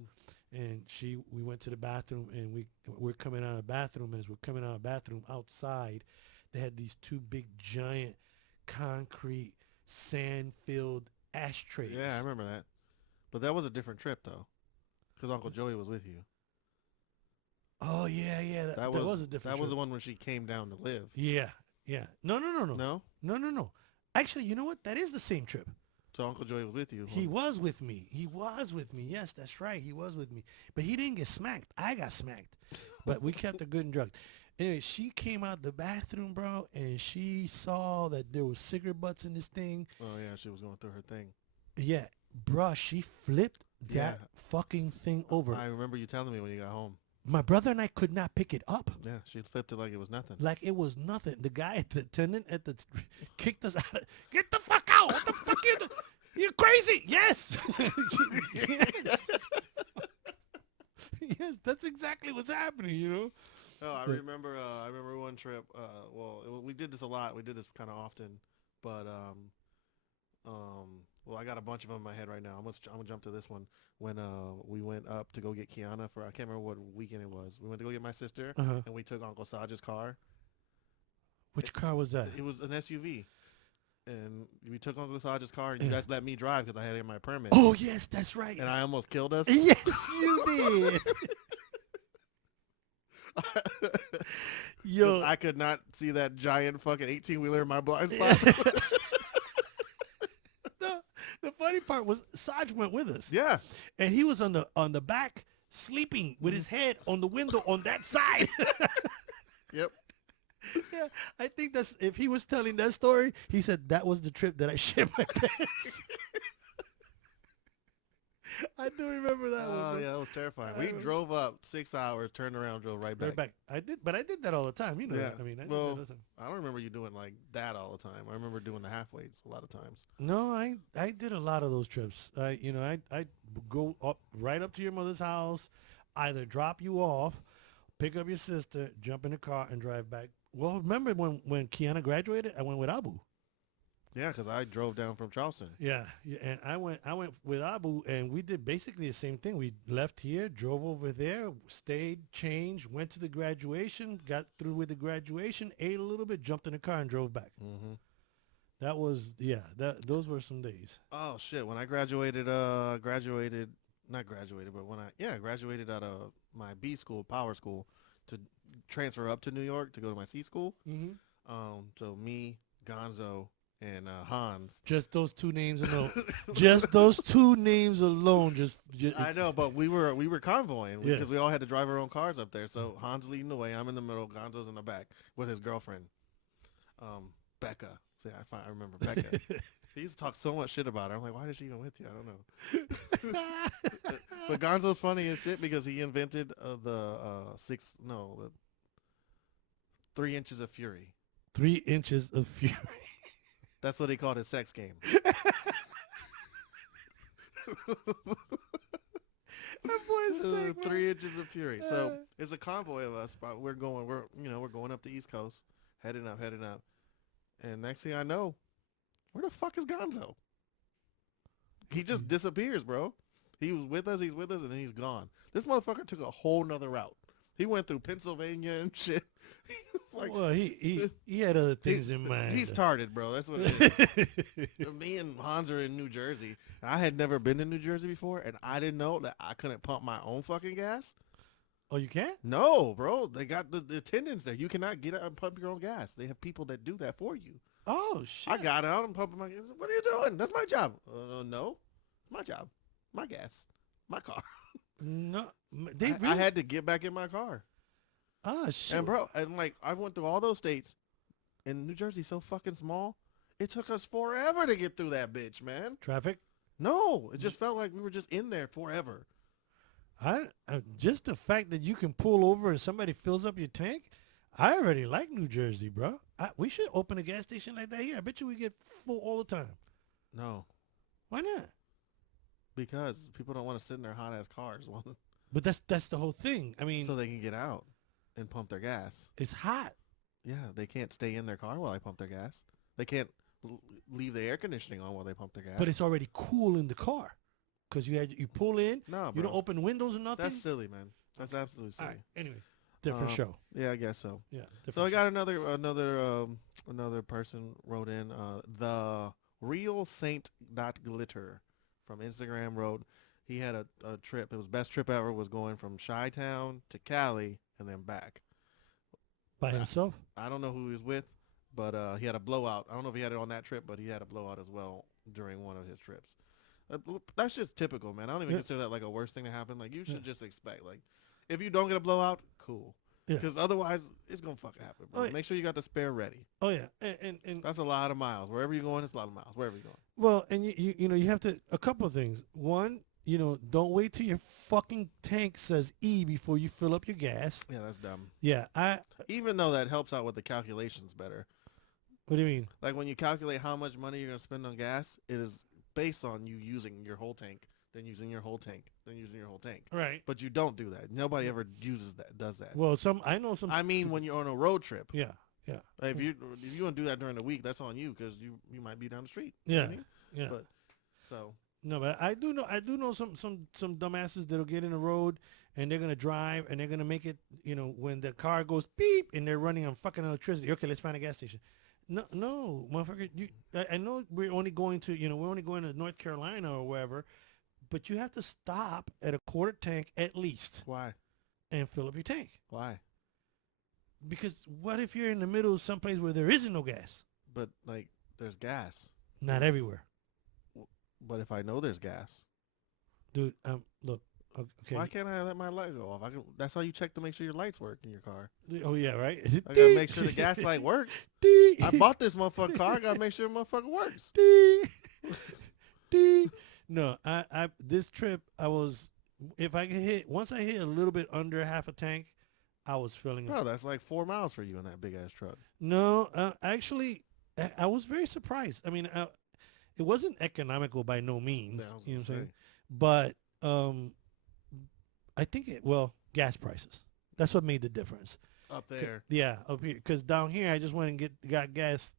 and we went to the bathroom, and we're coming out of the bathroom, and as we're coming out of the bathroom outside, they had these 2 big giant concrete sand filled ashtrays. Yeah, I remember that. But that was a different trip though, because Uncle Joey was with you. Oh yeah, yeah. That That was was a different that was trip. the one when she came down to live. Yeah, yeah. No, no, no, no, No, no, no, no. Actually, you know what? That is the same trip. so Uncle Joey was with you. He was with me. He was with me. Yes, that's right. He was with me. But he didn't get smacked. I got smacked. But we kept her good and drugged. Anyway, she came out the bathroom, bro, and she saw that there was cigarette butts in this thing. Oh yeah, she was going through her thing. Yeah, bro, she flipped Yeah, that fucking thing over. I remember you telling me when you got home. My brother and I could not pick it up. Yeah, she flipped it like it was nothing. Like it was nothing. The guy at the attendant at the kicked us out. Get the fuck out! What the fuck you? You crazy? Yes, yes, yes. That's exactly what's happening. You know. Oh, I But- remember. I remember one trip. We did this a lot. We did this kind of often, but well, I got a bunch of them in my head right now. I'm gonna jump to this one when we went up to go get Kiana for I can't remember what weekend it was. We went to go get my sister, Uh-huh. and we took Uncle Saj's car. Which car was that? It was an SUV, and we took Uncle Saj's car, and you Yeah. guys let me drive because I had my permit. Oh yes, that's right. And I almost killed us. Yes, you did. 'Cause Yo, I could not see that giant fucking 18-wheeler in my blind spot. the funny part was Saj went with us. Yeah. And he was on the back sleeping with his head on the window on that side. Yep. Yeah, I think that's if he was telling that story, he said that was the trip that I shit my pants. I do remember that one. Oh bro. yeah, that was terrifying. I We remember. drove up 6 hours, turned around, drove right back. Right back. I did that all the time. You know. Yeah. That. I mean, I did Well, that all the time. I don't remember you doing like that all the time. I remember doing the halfways a lot of times. No, I did a lot of those trips. I go up right up to your mother's house, either drop you off, pick up your sister, jump in the car, and drive back. Well, remember when Kiana graduated, I went with Abu. Yeah, because I drove down from Charleston. Yeah, and I went with Abu, and we did basically the same thing. We left here, drove over there, stayed, changed, went to the graduation, got through with the graduation, ate a little bit, jumped in the car, and drove back. Mm-hmm. That was those were some days. Oh shit! When I graduated, not graduated, but when I graduated out of my B school, Power School, to transfer up to New York to go to my C school. Mm-hmm. So me, Gonzo, and Hans. Just those two names alone. Just those two names alone. Just I know, but we were convoying Yeah. because we all had to drive our own cars up there. So Hans leading the way, I'm in the middle, Gonzo's in the back with his girlfriend, Becca. See, I remember Becca. He used to talk so much shit about her. I'm like, why is she even with you? I don't know. But Gonzo's funny as shit because he invented the 3 inches of fury. 3 inches of fury. That's what he called his sex game. That boy's sick, 3 inches of fury. So it's a convoy of us, but we're going up the East Coast, heading up. And next thing I know, where the fuck is Gonzo? He just disappears, bro. He's with us, and then he's gone. This motherfucker took a whole nother route. He went through Pennsylvania and shit. He was like, Well, he had other things in mind. he's tarded, bro. That's what it is. Me and Hans are in New Jersey. And I had never been to New Jersey before, and I didn't know that I couldn't pump my own fucking gas. Oh, you can't? No, bro. They got the attendants there. You cannot get out and pump your own gas. They have people that do that for you. Oh shit! I got out and pumping my gas. What are you doing? That's my job. No, it's my job. My gas. My car. No, they really. I had to get back in my car. Ah shit! And bro, and like I went through all those states, and New Jersey's so fucking small. It took us forever to get through that bitch, man. Traffic. No, it just felt like we were just in there forever. I just the fact that you can pull over and somebody fills up your tank. I already like New Jersey, bro. We should open a gas station like that here. I bet you we get full all the time. No, Why not? because people don't want to sit in their hot ass cars But that's the whole thing. I mean, so they can get out and pump their gas. it's hot. Yeah, they can't stay in their car while they pump their gas. They can't leave the air conditioning on while they pump their gas. But it's already cool in the car. Because you pull in, no, you bro. don't open windows or nothing. That's silly, man. That's absolutely All silly. right. Anyway, different show. Yeah, I guess so. Yeah. So Different I got another person wrote in the real saint dot glitter from Instagram wrote, He had a trip. It was best trip ever. Was going from Chi-Town to Cali and then back. By I, himself? I don't know who he was with, but he had a blowout. I don't know if he had it on that trip, but he had a blowout as well during one of his trips. That's just typical, man. I don't even Yeah. consider that like a worst thing to happen. Like you Yeah. should just expect, like, if you don't get a blowout, cool, Yeah. because otherwise it's gonna fucking happen, Oh bro. yeah. Make sure you got the spare ready. Oh yeah. And That's a lot of miles. Wherever you're going, it's a lot of miles. Wherever you're going. well, and you have to a couple of things. One, don't wait till your fucking tank says E before you fill up your gas. Yeah, that's dumb. Yeah. Even though that helps out with the calculations better. What do you mean? Like when you calculate how much money you're gonna spend on gas, it is based on you using your whole tank, then using your whole tank, then using your whole tank. Right. But you don't do that. Nobody ever does that. Well, I know some. I mean, when you're on a road trip, Yeah. Yeah. if you want to do that during the week, that's on you because you might be down the street. You know Yeah. what I mean? Yeah. But so No, but I do know some dumbasses that'll get in the road and they're gonna drive and they're gonna make it. When the car goes beep and they're running on fucking electricity. Okay, let's find a gas station. No, motherfucker. I know we're only going to North Carolina or wherever, but you have to stop at a quarter tank at least why? and fill up your tank. Why? Because what if you're in the middle of someplace where there isn't no gas? But like, there's gas. Not everywhere, But if I know there's gas, dude. Look. Okay. why can't I let my light go off? That's how you check to make sure your lights work in your car. Oh yeah, right. I gotta make sure the gas light works. I bought this motherfucking car. I gotta make sure the motherfucker works. No, I this trip I was if I could once I hit a little bit under half a tank, I was feeling Bro, that's like 4 miles for you in that big ass truck. No, actually, I was very surprised. I mean, it wasn't economical by no means. Yeah, I was You know what I'm gonna saying? But I think gas prices. That's what made the difference. Up there. Yeah, up here, because down here I just went and got gas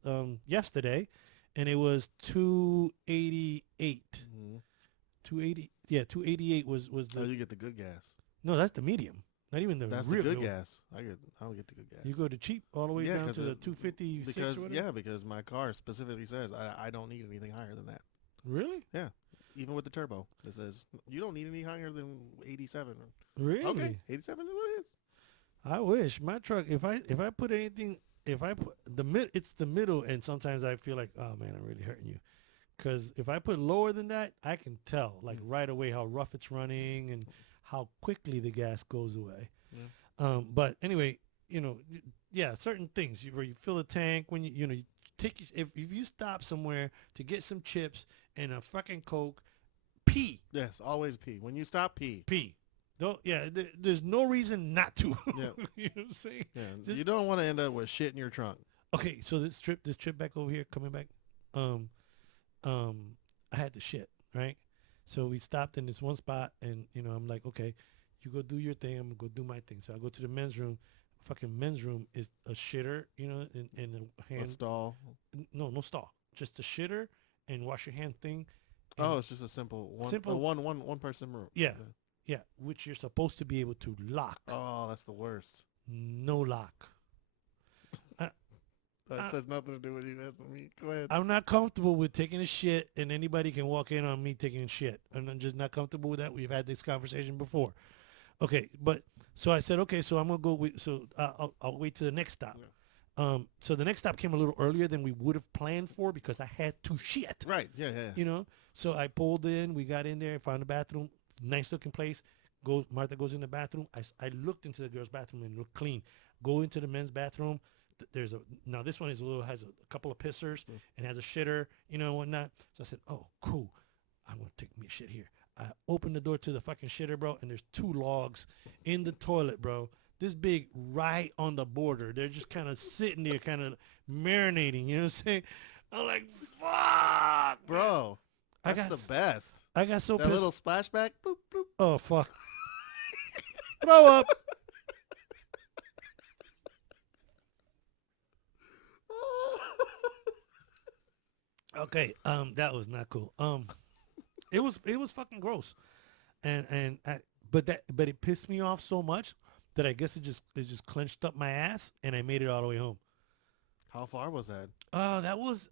yesterday, and it was 288. Mm-hmm. 280. Yeah, 288 was Oh, the. you get the good gas. No, that's the medium. Not even the That's real the good good. gas. I don't get the good gas. You go to cheap all the way down 'cause to the 256 because or whatever? because my car specifically says I don't need anything higher than that. Really? Yeah. Even with the turbo, it says you don't need any higher than 87. Really? Okay, 87 is what it is. I wish my truck. If I put anything, if I put it's the middle, and sometimes I feel like, oh man, I'm really hurting you, because if I put lower than that, I can tell like right away how rough it's running and how quickly the gas goes away. Yeah. But anyway, yeah, certain things where you fill a tank when you take if you stop somewhere to get some chips and a fucking Coke, pee. Yes, always pee. When you stop, pee. Pee. Don't, yeah, there's no reason not to. Yeah. You know what I'm saying? Yeah. You don't want to end up with shit in your trunk. Okay, so this trip back over here, coming back, I had to shit, right? So we stopped in this one spot, and I'm like, okay, you go do your thing, I'm gonna go do my thing. So I go to the men's room. Fucking men's room is a shitter, in a hand. A stall. No stall, just a shitter and wash your hand thing. Oh, it's just a simple one person room. Yeah. Yeah, which you're supposed to be able to lock. Oh, that's the worst. No lock. That says nothing to do with you. That's me. Go ahead. I'm not comfortable with taking a shit and anybody can walk in on me taking a shit. I'm just not comfortable with that. We've had this conversation before. Okay, but so I said, okay, so I'm gonna go. I'll wait to the next stop. Yeah. So the next stop came a little earlier than we would have planned for because I had to shit. Right. Yeah. So I pulled in. We got in there, found a bathroom, nice looking place. Martha goes in the bathroom. I looked into the girls' bathroom and looked clean. Go into the men's bathroom. Now this one has a couple of pissers and has a shitter, and whatnot. So I said, oh, cool. I'm gonna take me a shit here. I opened the door to the fucking shitter, bro, and there's 2 logs in the toilet, bro. This big, right on the border. They're just kind of sitting there, kind of marinating. You know what I'm saying? I'm like, fuck, Bro. That's the best. I got so that pissed. Little splashback. Boop, boop. Oh fuck. Throw up. Okay, that was not cool. It was fucking gross, but it pissed me off so much that I guess it just clenched up my ass, and I made it all the way home. How far was that? That was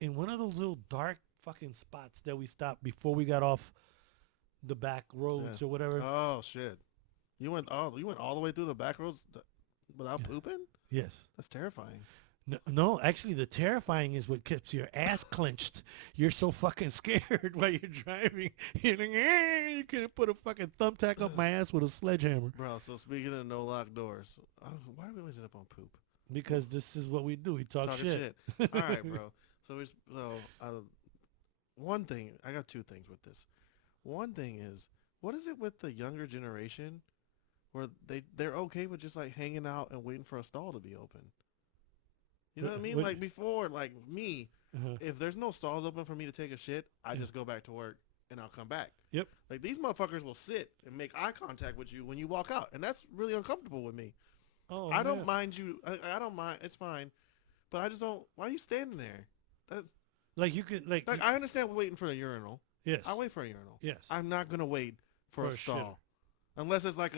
in one of those little dark fucking spots that we stopped before we got off the back Yeah. roads or whatever. Oh shit. You went all the way through the back roads without Yeah. pooping? Yes. That's terrifying. No, no, actually, the terrifying is what keeps your ass clenched. You're so fucking scared while you're driving. You're like, you can't put a fucking thumbtack up my ass with a sledgehammer. Bro, so speaking of no locked doors, why do we always end up on poop? Because this is what we do. We talk Talking shit. shit. All right, bro. One thing, I got two things with this. One thing is, what is it with the younger generation where they're okay with just like hanging out and waiting for a stall to be open? You know what I mean? Like before, like me, Uh-huh. if there's no stalls open for me to take a shit, I Yeah. just go back to work and I'll come back. Yep. Like these motherfuckers will sit and make eye contact with you when you walk out, and that's really uncomfortable with me. Oh, I man. don't mind you. I don't mind. It's fine, but I just don't. Why are you standing there? That, Like you could, like, like I understand waiting for the urinal. yes. I wait for a urinal. Yes. I'm not gonna wait for For a a stall, unless it's like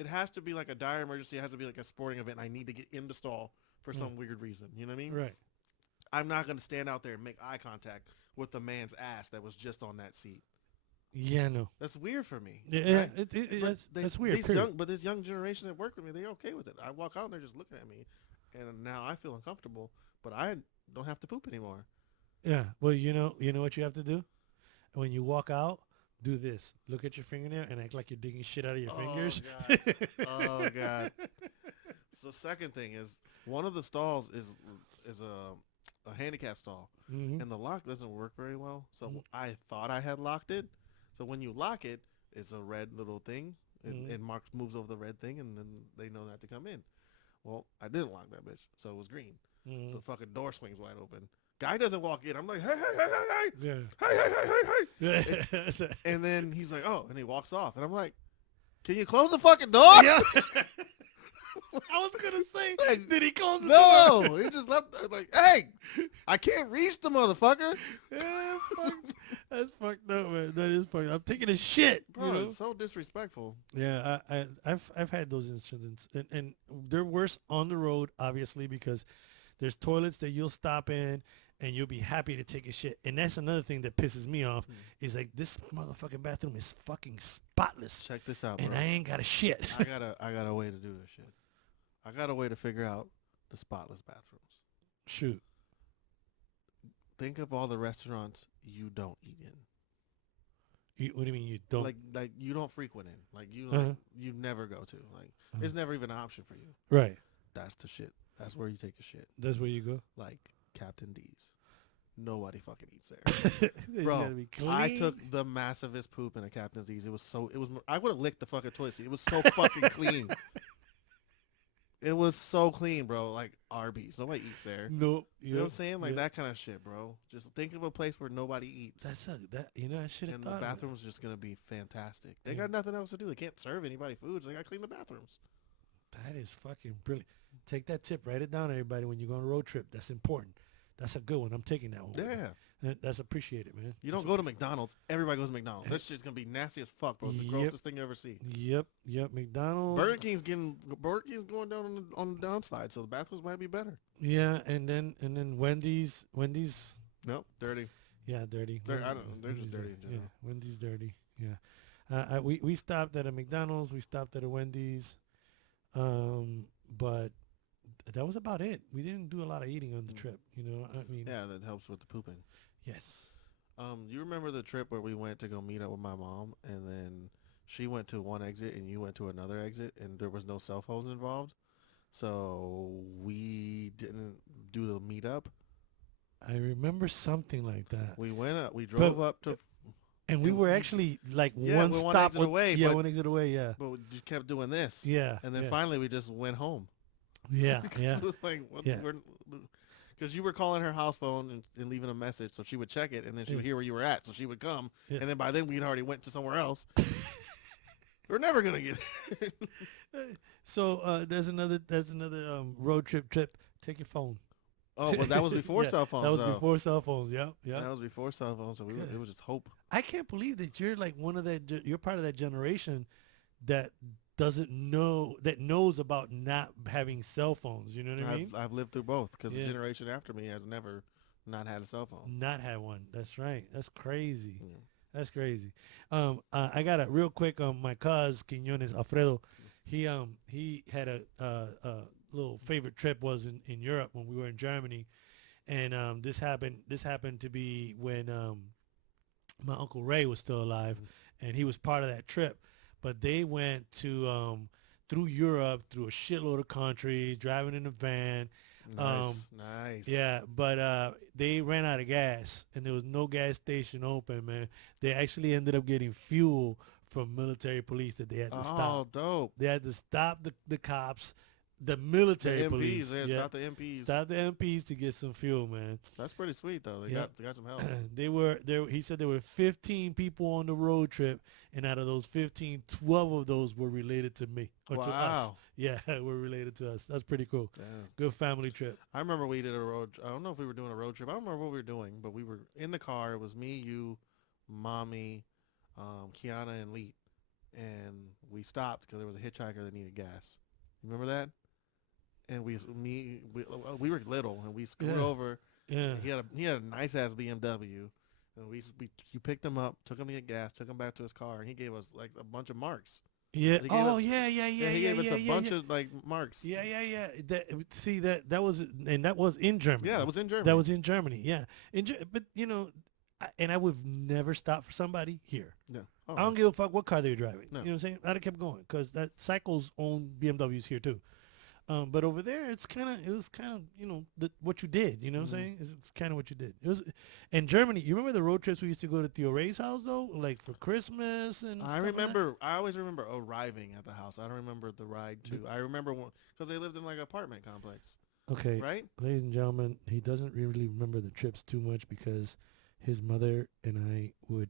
it has to be like a dire emergency. It has to be like a sporting event. I need to get in the stall for some weird reason. You know what I mean? Right. I'm not gonna stand out there and make eye contact with the man's ass that was just on that seat. Yeah, no. That's weird for me. Yeah, right? But that's weird. But this young generation that work with me, they're okay with it. I walk out and they're just looking at me, and now I feel uncomfortable. But I don't have to poop anymore. Yeah. Well, you know what you have to do? When you walk out, do this. Look at your fingernail and act like you're digging shit out of your fingers. God. Oh god. So second thing is one of the stalls is a handicap stall, Mm-hmm. and the lock doesn't work very well. So Mhm. I thought I had locked it. So when you lock it, it's a red little thing. Mhm. It marks moves over the red thing, and then they know not to come in. Well, I didn't lock that bitch, so it was green. Mm-hmm. So the fucking door swings wide open. Guy doesn't walk in. I'm like, hey, hey, hey, hey, Yeah. hey, hey, hey, hey, hey. Yeah. And then he's like, oh, and he walks off. And I'm like, can you close the fucking door? Yeah. I was gonna say, Like, did he close the door? No, he just left. Like, hey, I can't reach the motherfucker. Yeah, that's fucked up, man. That is fucked up. I'm taking a shit, Bro, you know? it's so disrespectful. Yeah, I've had those incidents, and they're worse on the road, obviously, because there's toilets that you'll stop in and you'll be happy to take a shit, and that's another thing that pisses me off. Is like this motherfucking bathroom is fucking spotless, Check this out, bro. and I ain't got a shit. I got a way to do this shit. I got a way to figure out the spotless bathrooms. Shoot. Think of all the restaurants you don't eat in. What do you mean you don't? Like you don't frequent in. Like you Uh-huh. you never go to. Like Uh-huh. it's never even an option for you. Right. That's the shit. That's where you take a shit. That's where you go. Like Captain D's. Nobody fucking eats there. It's Bro, gotta be clean. I took the massivest poop in a Captain D's. It was I would have licked the fucking toilet seat. It was so fucking clean. It was so clean, bro. Like Arby's. Nobody eats there. Nope. You know what I'm saying? Like that kind of shit, bro. Just think of a place where nobody eats. I should have And thought the of that. bathroom's just going to be fantastic. They Yeah. got nothing else to do. They can't serve anybody foods. They got to clean the bathrooms. That is fucking brilliant. Take that tip. Write it down, everybody, when you go on a road trip. That's important. That's a good one. I'm taking that one. Yeah. That's appreciated, man. You don't go to McDonald's. Everybody goes to McDonald's. That shit's going to be nasty as fuck, bro. It's the Yep. grossest thing you ever see. Yep. McDonald's. Burger King's going down on the downside, so the bathrooms might be better. Yeah, and then Wendy's. Nope, dirty. Yeah, dirty. I don't know. They're just Wendy's dirty in general. Yeah, Wendy's dirty. Yeah. We stopped at a McDonald's. We stopped at a Wendy's. But that was about it. We didn't do a lot of eating on the trip. You know, I mean. Yeah, that helps with the pooping. Yes. You remember the trip where we went to go meet up with my mom, and then she went to one exit and you went to another exit, and there was no cell phones involved, so we didn't do the meetup. I remember something like that. We went up. We drove up to, And we were actually like Yeah, one we're one stop exit away, Yeah, but- one exit away. Yeah. but we just kept doing this. Yeah. And then yeah. finally we just went home. Yeah. Yeah. It was like, what, Yeah. because you were calling her house phone and leaving a message, so she would check it, and then she would hear where you were at, so she would come, Yeah. and then by then we'd already went to somewhere else. We're never gonna get there. So there's another road trip. Take your phone. Oh, well, that was before Yeah, cell phones. That was though. before cell phones. Yeah. Yeah. That was before cell phones, so Good. it was just hope. I can't believe that you're like one of that. You're part of that generation that doesn't know that knows about not having cell phones. You know what I mean? I've lived through both because Yeah. the generation after me has never not had a cell phone. Not had one. That's right. That's crazy. Yeah. That's crazy. I got a real quick. My cuz Quiñones Alfredo, he had a little favorite trip was in Europe when we were in Germany, and this happened to be when my uncle Ray was still alive, and he was part of that trip. But they went to through Europe, through a shitload of countries, driving in a van. Um, Nice, nice. yeah, but they ran out of gas, and there was no gas station open. Man, they actually ended up getting fuel from military police that they had to stop. Oh, dope. They had to stop the cops, the The military MPs, police. yeah, Yeah, stop the MPs. stop the MPs to get some fuel, man. That's pretty sweet though. They Yep. got some help. They were there. He said there were 15 people on the road trip, and out of those 15, 12 of those were related to me or to us. Wow. Yeah, were related to us. That's pretty cool. Damn. Good family trip. I remember we did a road. I don't know if we were doing a road trip. I don't remember what we were doing, but we were in the car. It was me, you, mommy, Kiana, and Leet, and we stopped because there was a hitchhiker that needed gas. You remember that? And we were little, and we scooted Yeah, over. yeah, He had a nice ass BMW, and you picked him up, took him to get gas, took him back to his car, and he gave us like a bunch of marks. yeah. He gave Oh, us yeah, yeah, yeah, yeah, he yeah, gave us yeah, a yeah, bunch yeah. of like marks. Yeah, yeah, yeah. See that was and that was in Germany. Yeah, it was in That Germany. was in Germany. Yeah, but and I would never stop for somebody here. Yeah. I Oh don't give a fuck what car they're driving. no. You know what I'm saying? I'd have kept going because that cycles own BMWs here too. But over there, it was kind of, what you did. You know what I'm Mhm. saying? It's kind of what you did. It was in Germany. You remember the road trips we used to go to Theo Ray's house though, like for Christmas and I stuff like that? remember. I always remember arriving at the house. I don't remember the ride to. I remember because they lived in like an apartment complex, Okay, right? ladies and gentlemen, he doesn't really remember the trips too much because his mother and I would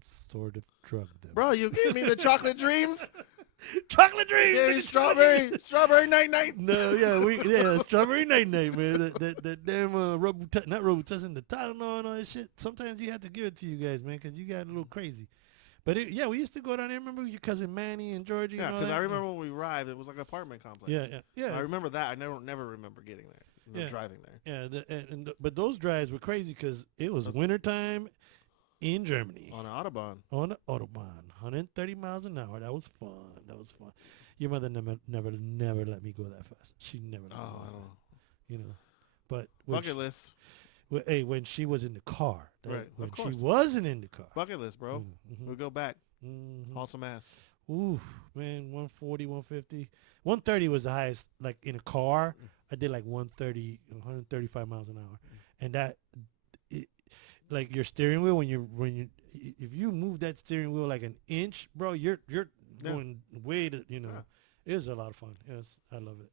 sort of drug them. Bro, you gave me the chocolate dreams. Chocolate dreams. Yeah, strawberry night. No, yeah, strawberry night night, man. That damn not Robitussin, the Tylenol and all that shit. Sometimes you have to give it to you guys, man, because you got a little crazy. But yeah, we used to go down there. Remember your cousin Manny and Georgie Yeah, and all because that? I remember when we arrived, it was like an apartment complex. Yeah, yeah, yeah. I remember that. I never remember getting there. Yeah. Driving there. Yeah, but those drives were crazy because it was That's wintertime in Germany on an Autobahn. on the Autobahn, 130 miles an hour. That was fun. That was fun. Your mother never let me go that fast. She never let me Oh, go I that don't know. fast. You know, but when Bucket list. hey, when she was in the car, Right, when of she course. wasn't in the car. Bucket list, bro. Mm-hmm. We'll go back. Mm-hmm. Haul some ass. Ooh, man, 140, 150. 130 was the highest, like in a car. I did like 130, 135 miles an hour. And that, like your steering wheel, if you move that steering wheel like an inch, bro, you're Yeah. going way to, Yeah. it was a lot of fun. Yes, I love it.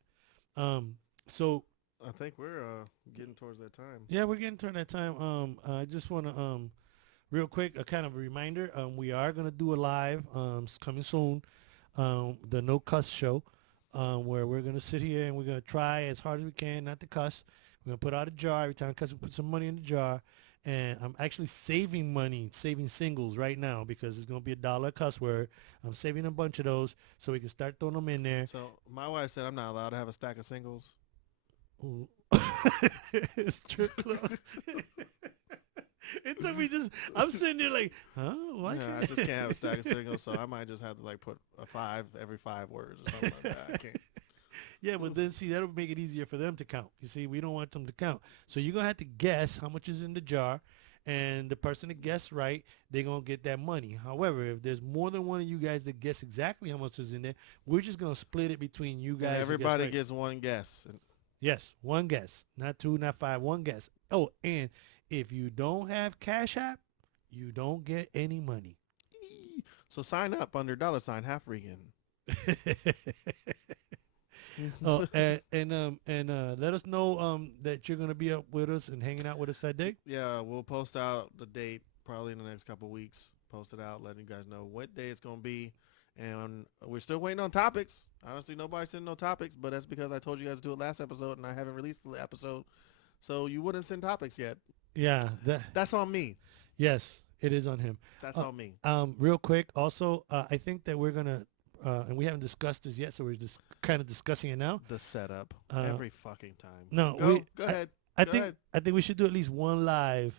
So I think we're getting towards that time. yeah, we're getting to that time. I just want to, real quick, a kind of a reminder. We are gonna do a live, coming soon, the No Cuss Show, where we're gonna sit here and we're gonna try as hard as we can not to cuss. We're gonna put out a jar every time, cuss. We put some money in the jar, and I'm actually saving money, saving singles right now because it's gonna be $1 cuss word. I'm saving a bunch of those so we can start throwing them in there. So my wife said I'm not allowed to have a stack of singles. Ooh. Strip club. It took me I'm sitting there like, huh? Why Yeah, I just can't have a stack of singles, so I might just have to like put a 5 every 5 words or something like that. I can't. Yeah, but then see, that'll make it easier for them to count. You see, we don't want them to count. So you're going to have to guess how much is in the jar. And the person that guessed right, they're going to get that money. However, if there's more than one of you guys that guess exactly how much is in there, we're just going to split it between you And guys. everybody right. gets one guess. Yes, one guess. Not 2, not 5, one guess. Oh, and if you don't have Cash App, you don't get any money. So sign up under $ half Regan. Oh, and let us know that you're gonna be up with us and hanging out with us that day. Yeah, we'll post out the date probably in the next couple of weeks. Post it out, letting you guys know what day it's gonna be, and we're still waiting on topics. Honestly, nobody sent no topics, but that's because I told you guys to do it last episode, and I haven't released the episode, so you wouldn't send topics yet. Yeah, That's on me. yes, it is on him. That's on me. Real quick, also, I think that we're gonna, and we haven't discussed this yet, so we're just kind of discussing it now. The setup Uh, every fucking time. No, Go ahead. I Go think ahead. I think we should do at least one live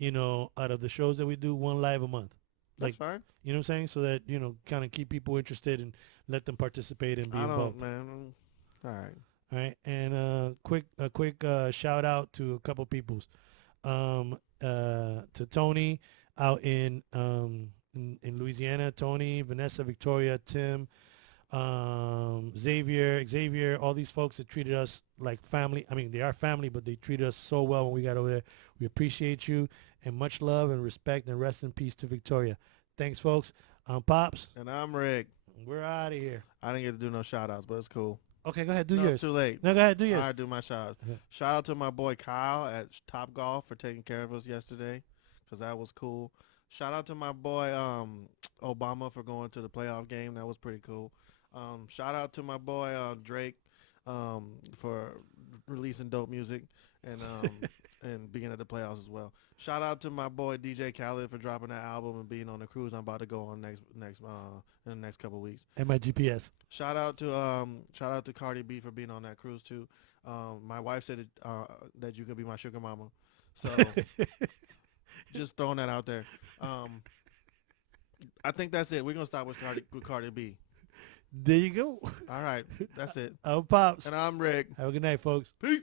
out of the shows that we do, one live a month. That's Like, fine. you know what I'm saying? So that, kind of keep people interested and let them participate and be I don't, involved. man. All right. All right. And a quick shout out to a couple peoples. To Tony out in Louisiana, Tony, Vanessa, Victoria, Tim, Xavier, all these folks that treated us like family. I mean, they are family, but they treated us so well when we got over there. We appreciate you, and much love and respect, and rest in peace to Victoria. Thanks, folks. Pops, And I'm Rick. we're out of here. I didn't get to do no shout outs, but it's cool. Okay, go ahead, do No, it's yours. too late. No, go ahead, do All yours. right, do my shout outs. Okay. Shout out to my boy Kyle at Top Golf for taking care of us yesterday, because that was cool. Shout out to my boy Obama for going to the playoff game. That was pretty cool. Shout out to my boy Drake for releasing dope music and and being at the playoffs as well. Shout out to my boy DJ Khaled for dropping that album and being on the cruise I'm about to go on next in the next couple weeks. And my GPS. Shout out to Cardi B for being on that cruise too. My wife said that you could be my sugar mama, so just throwing that out there. I think that's it. We're gonna stop with Cardi B. There you go. All right, that's it. I'm Pops. And I'm Rick. Have a good night, folks. Peace.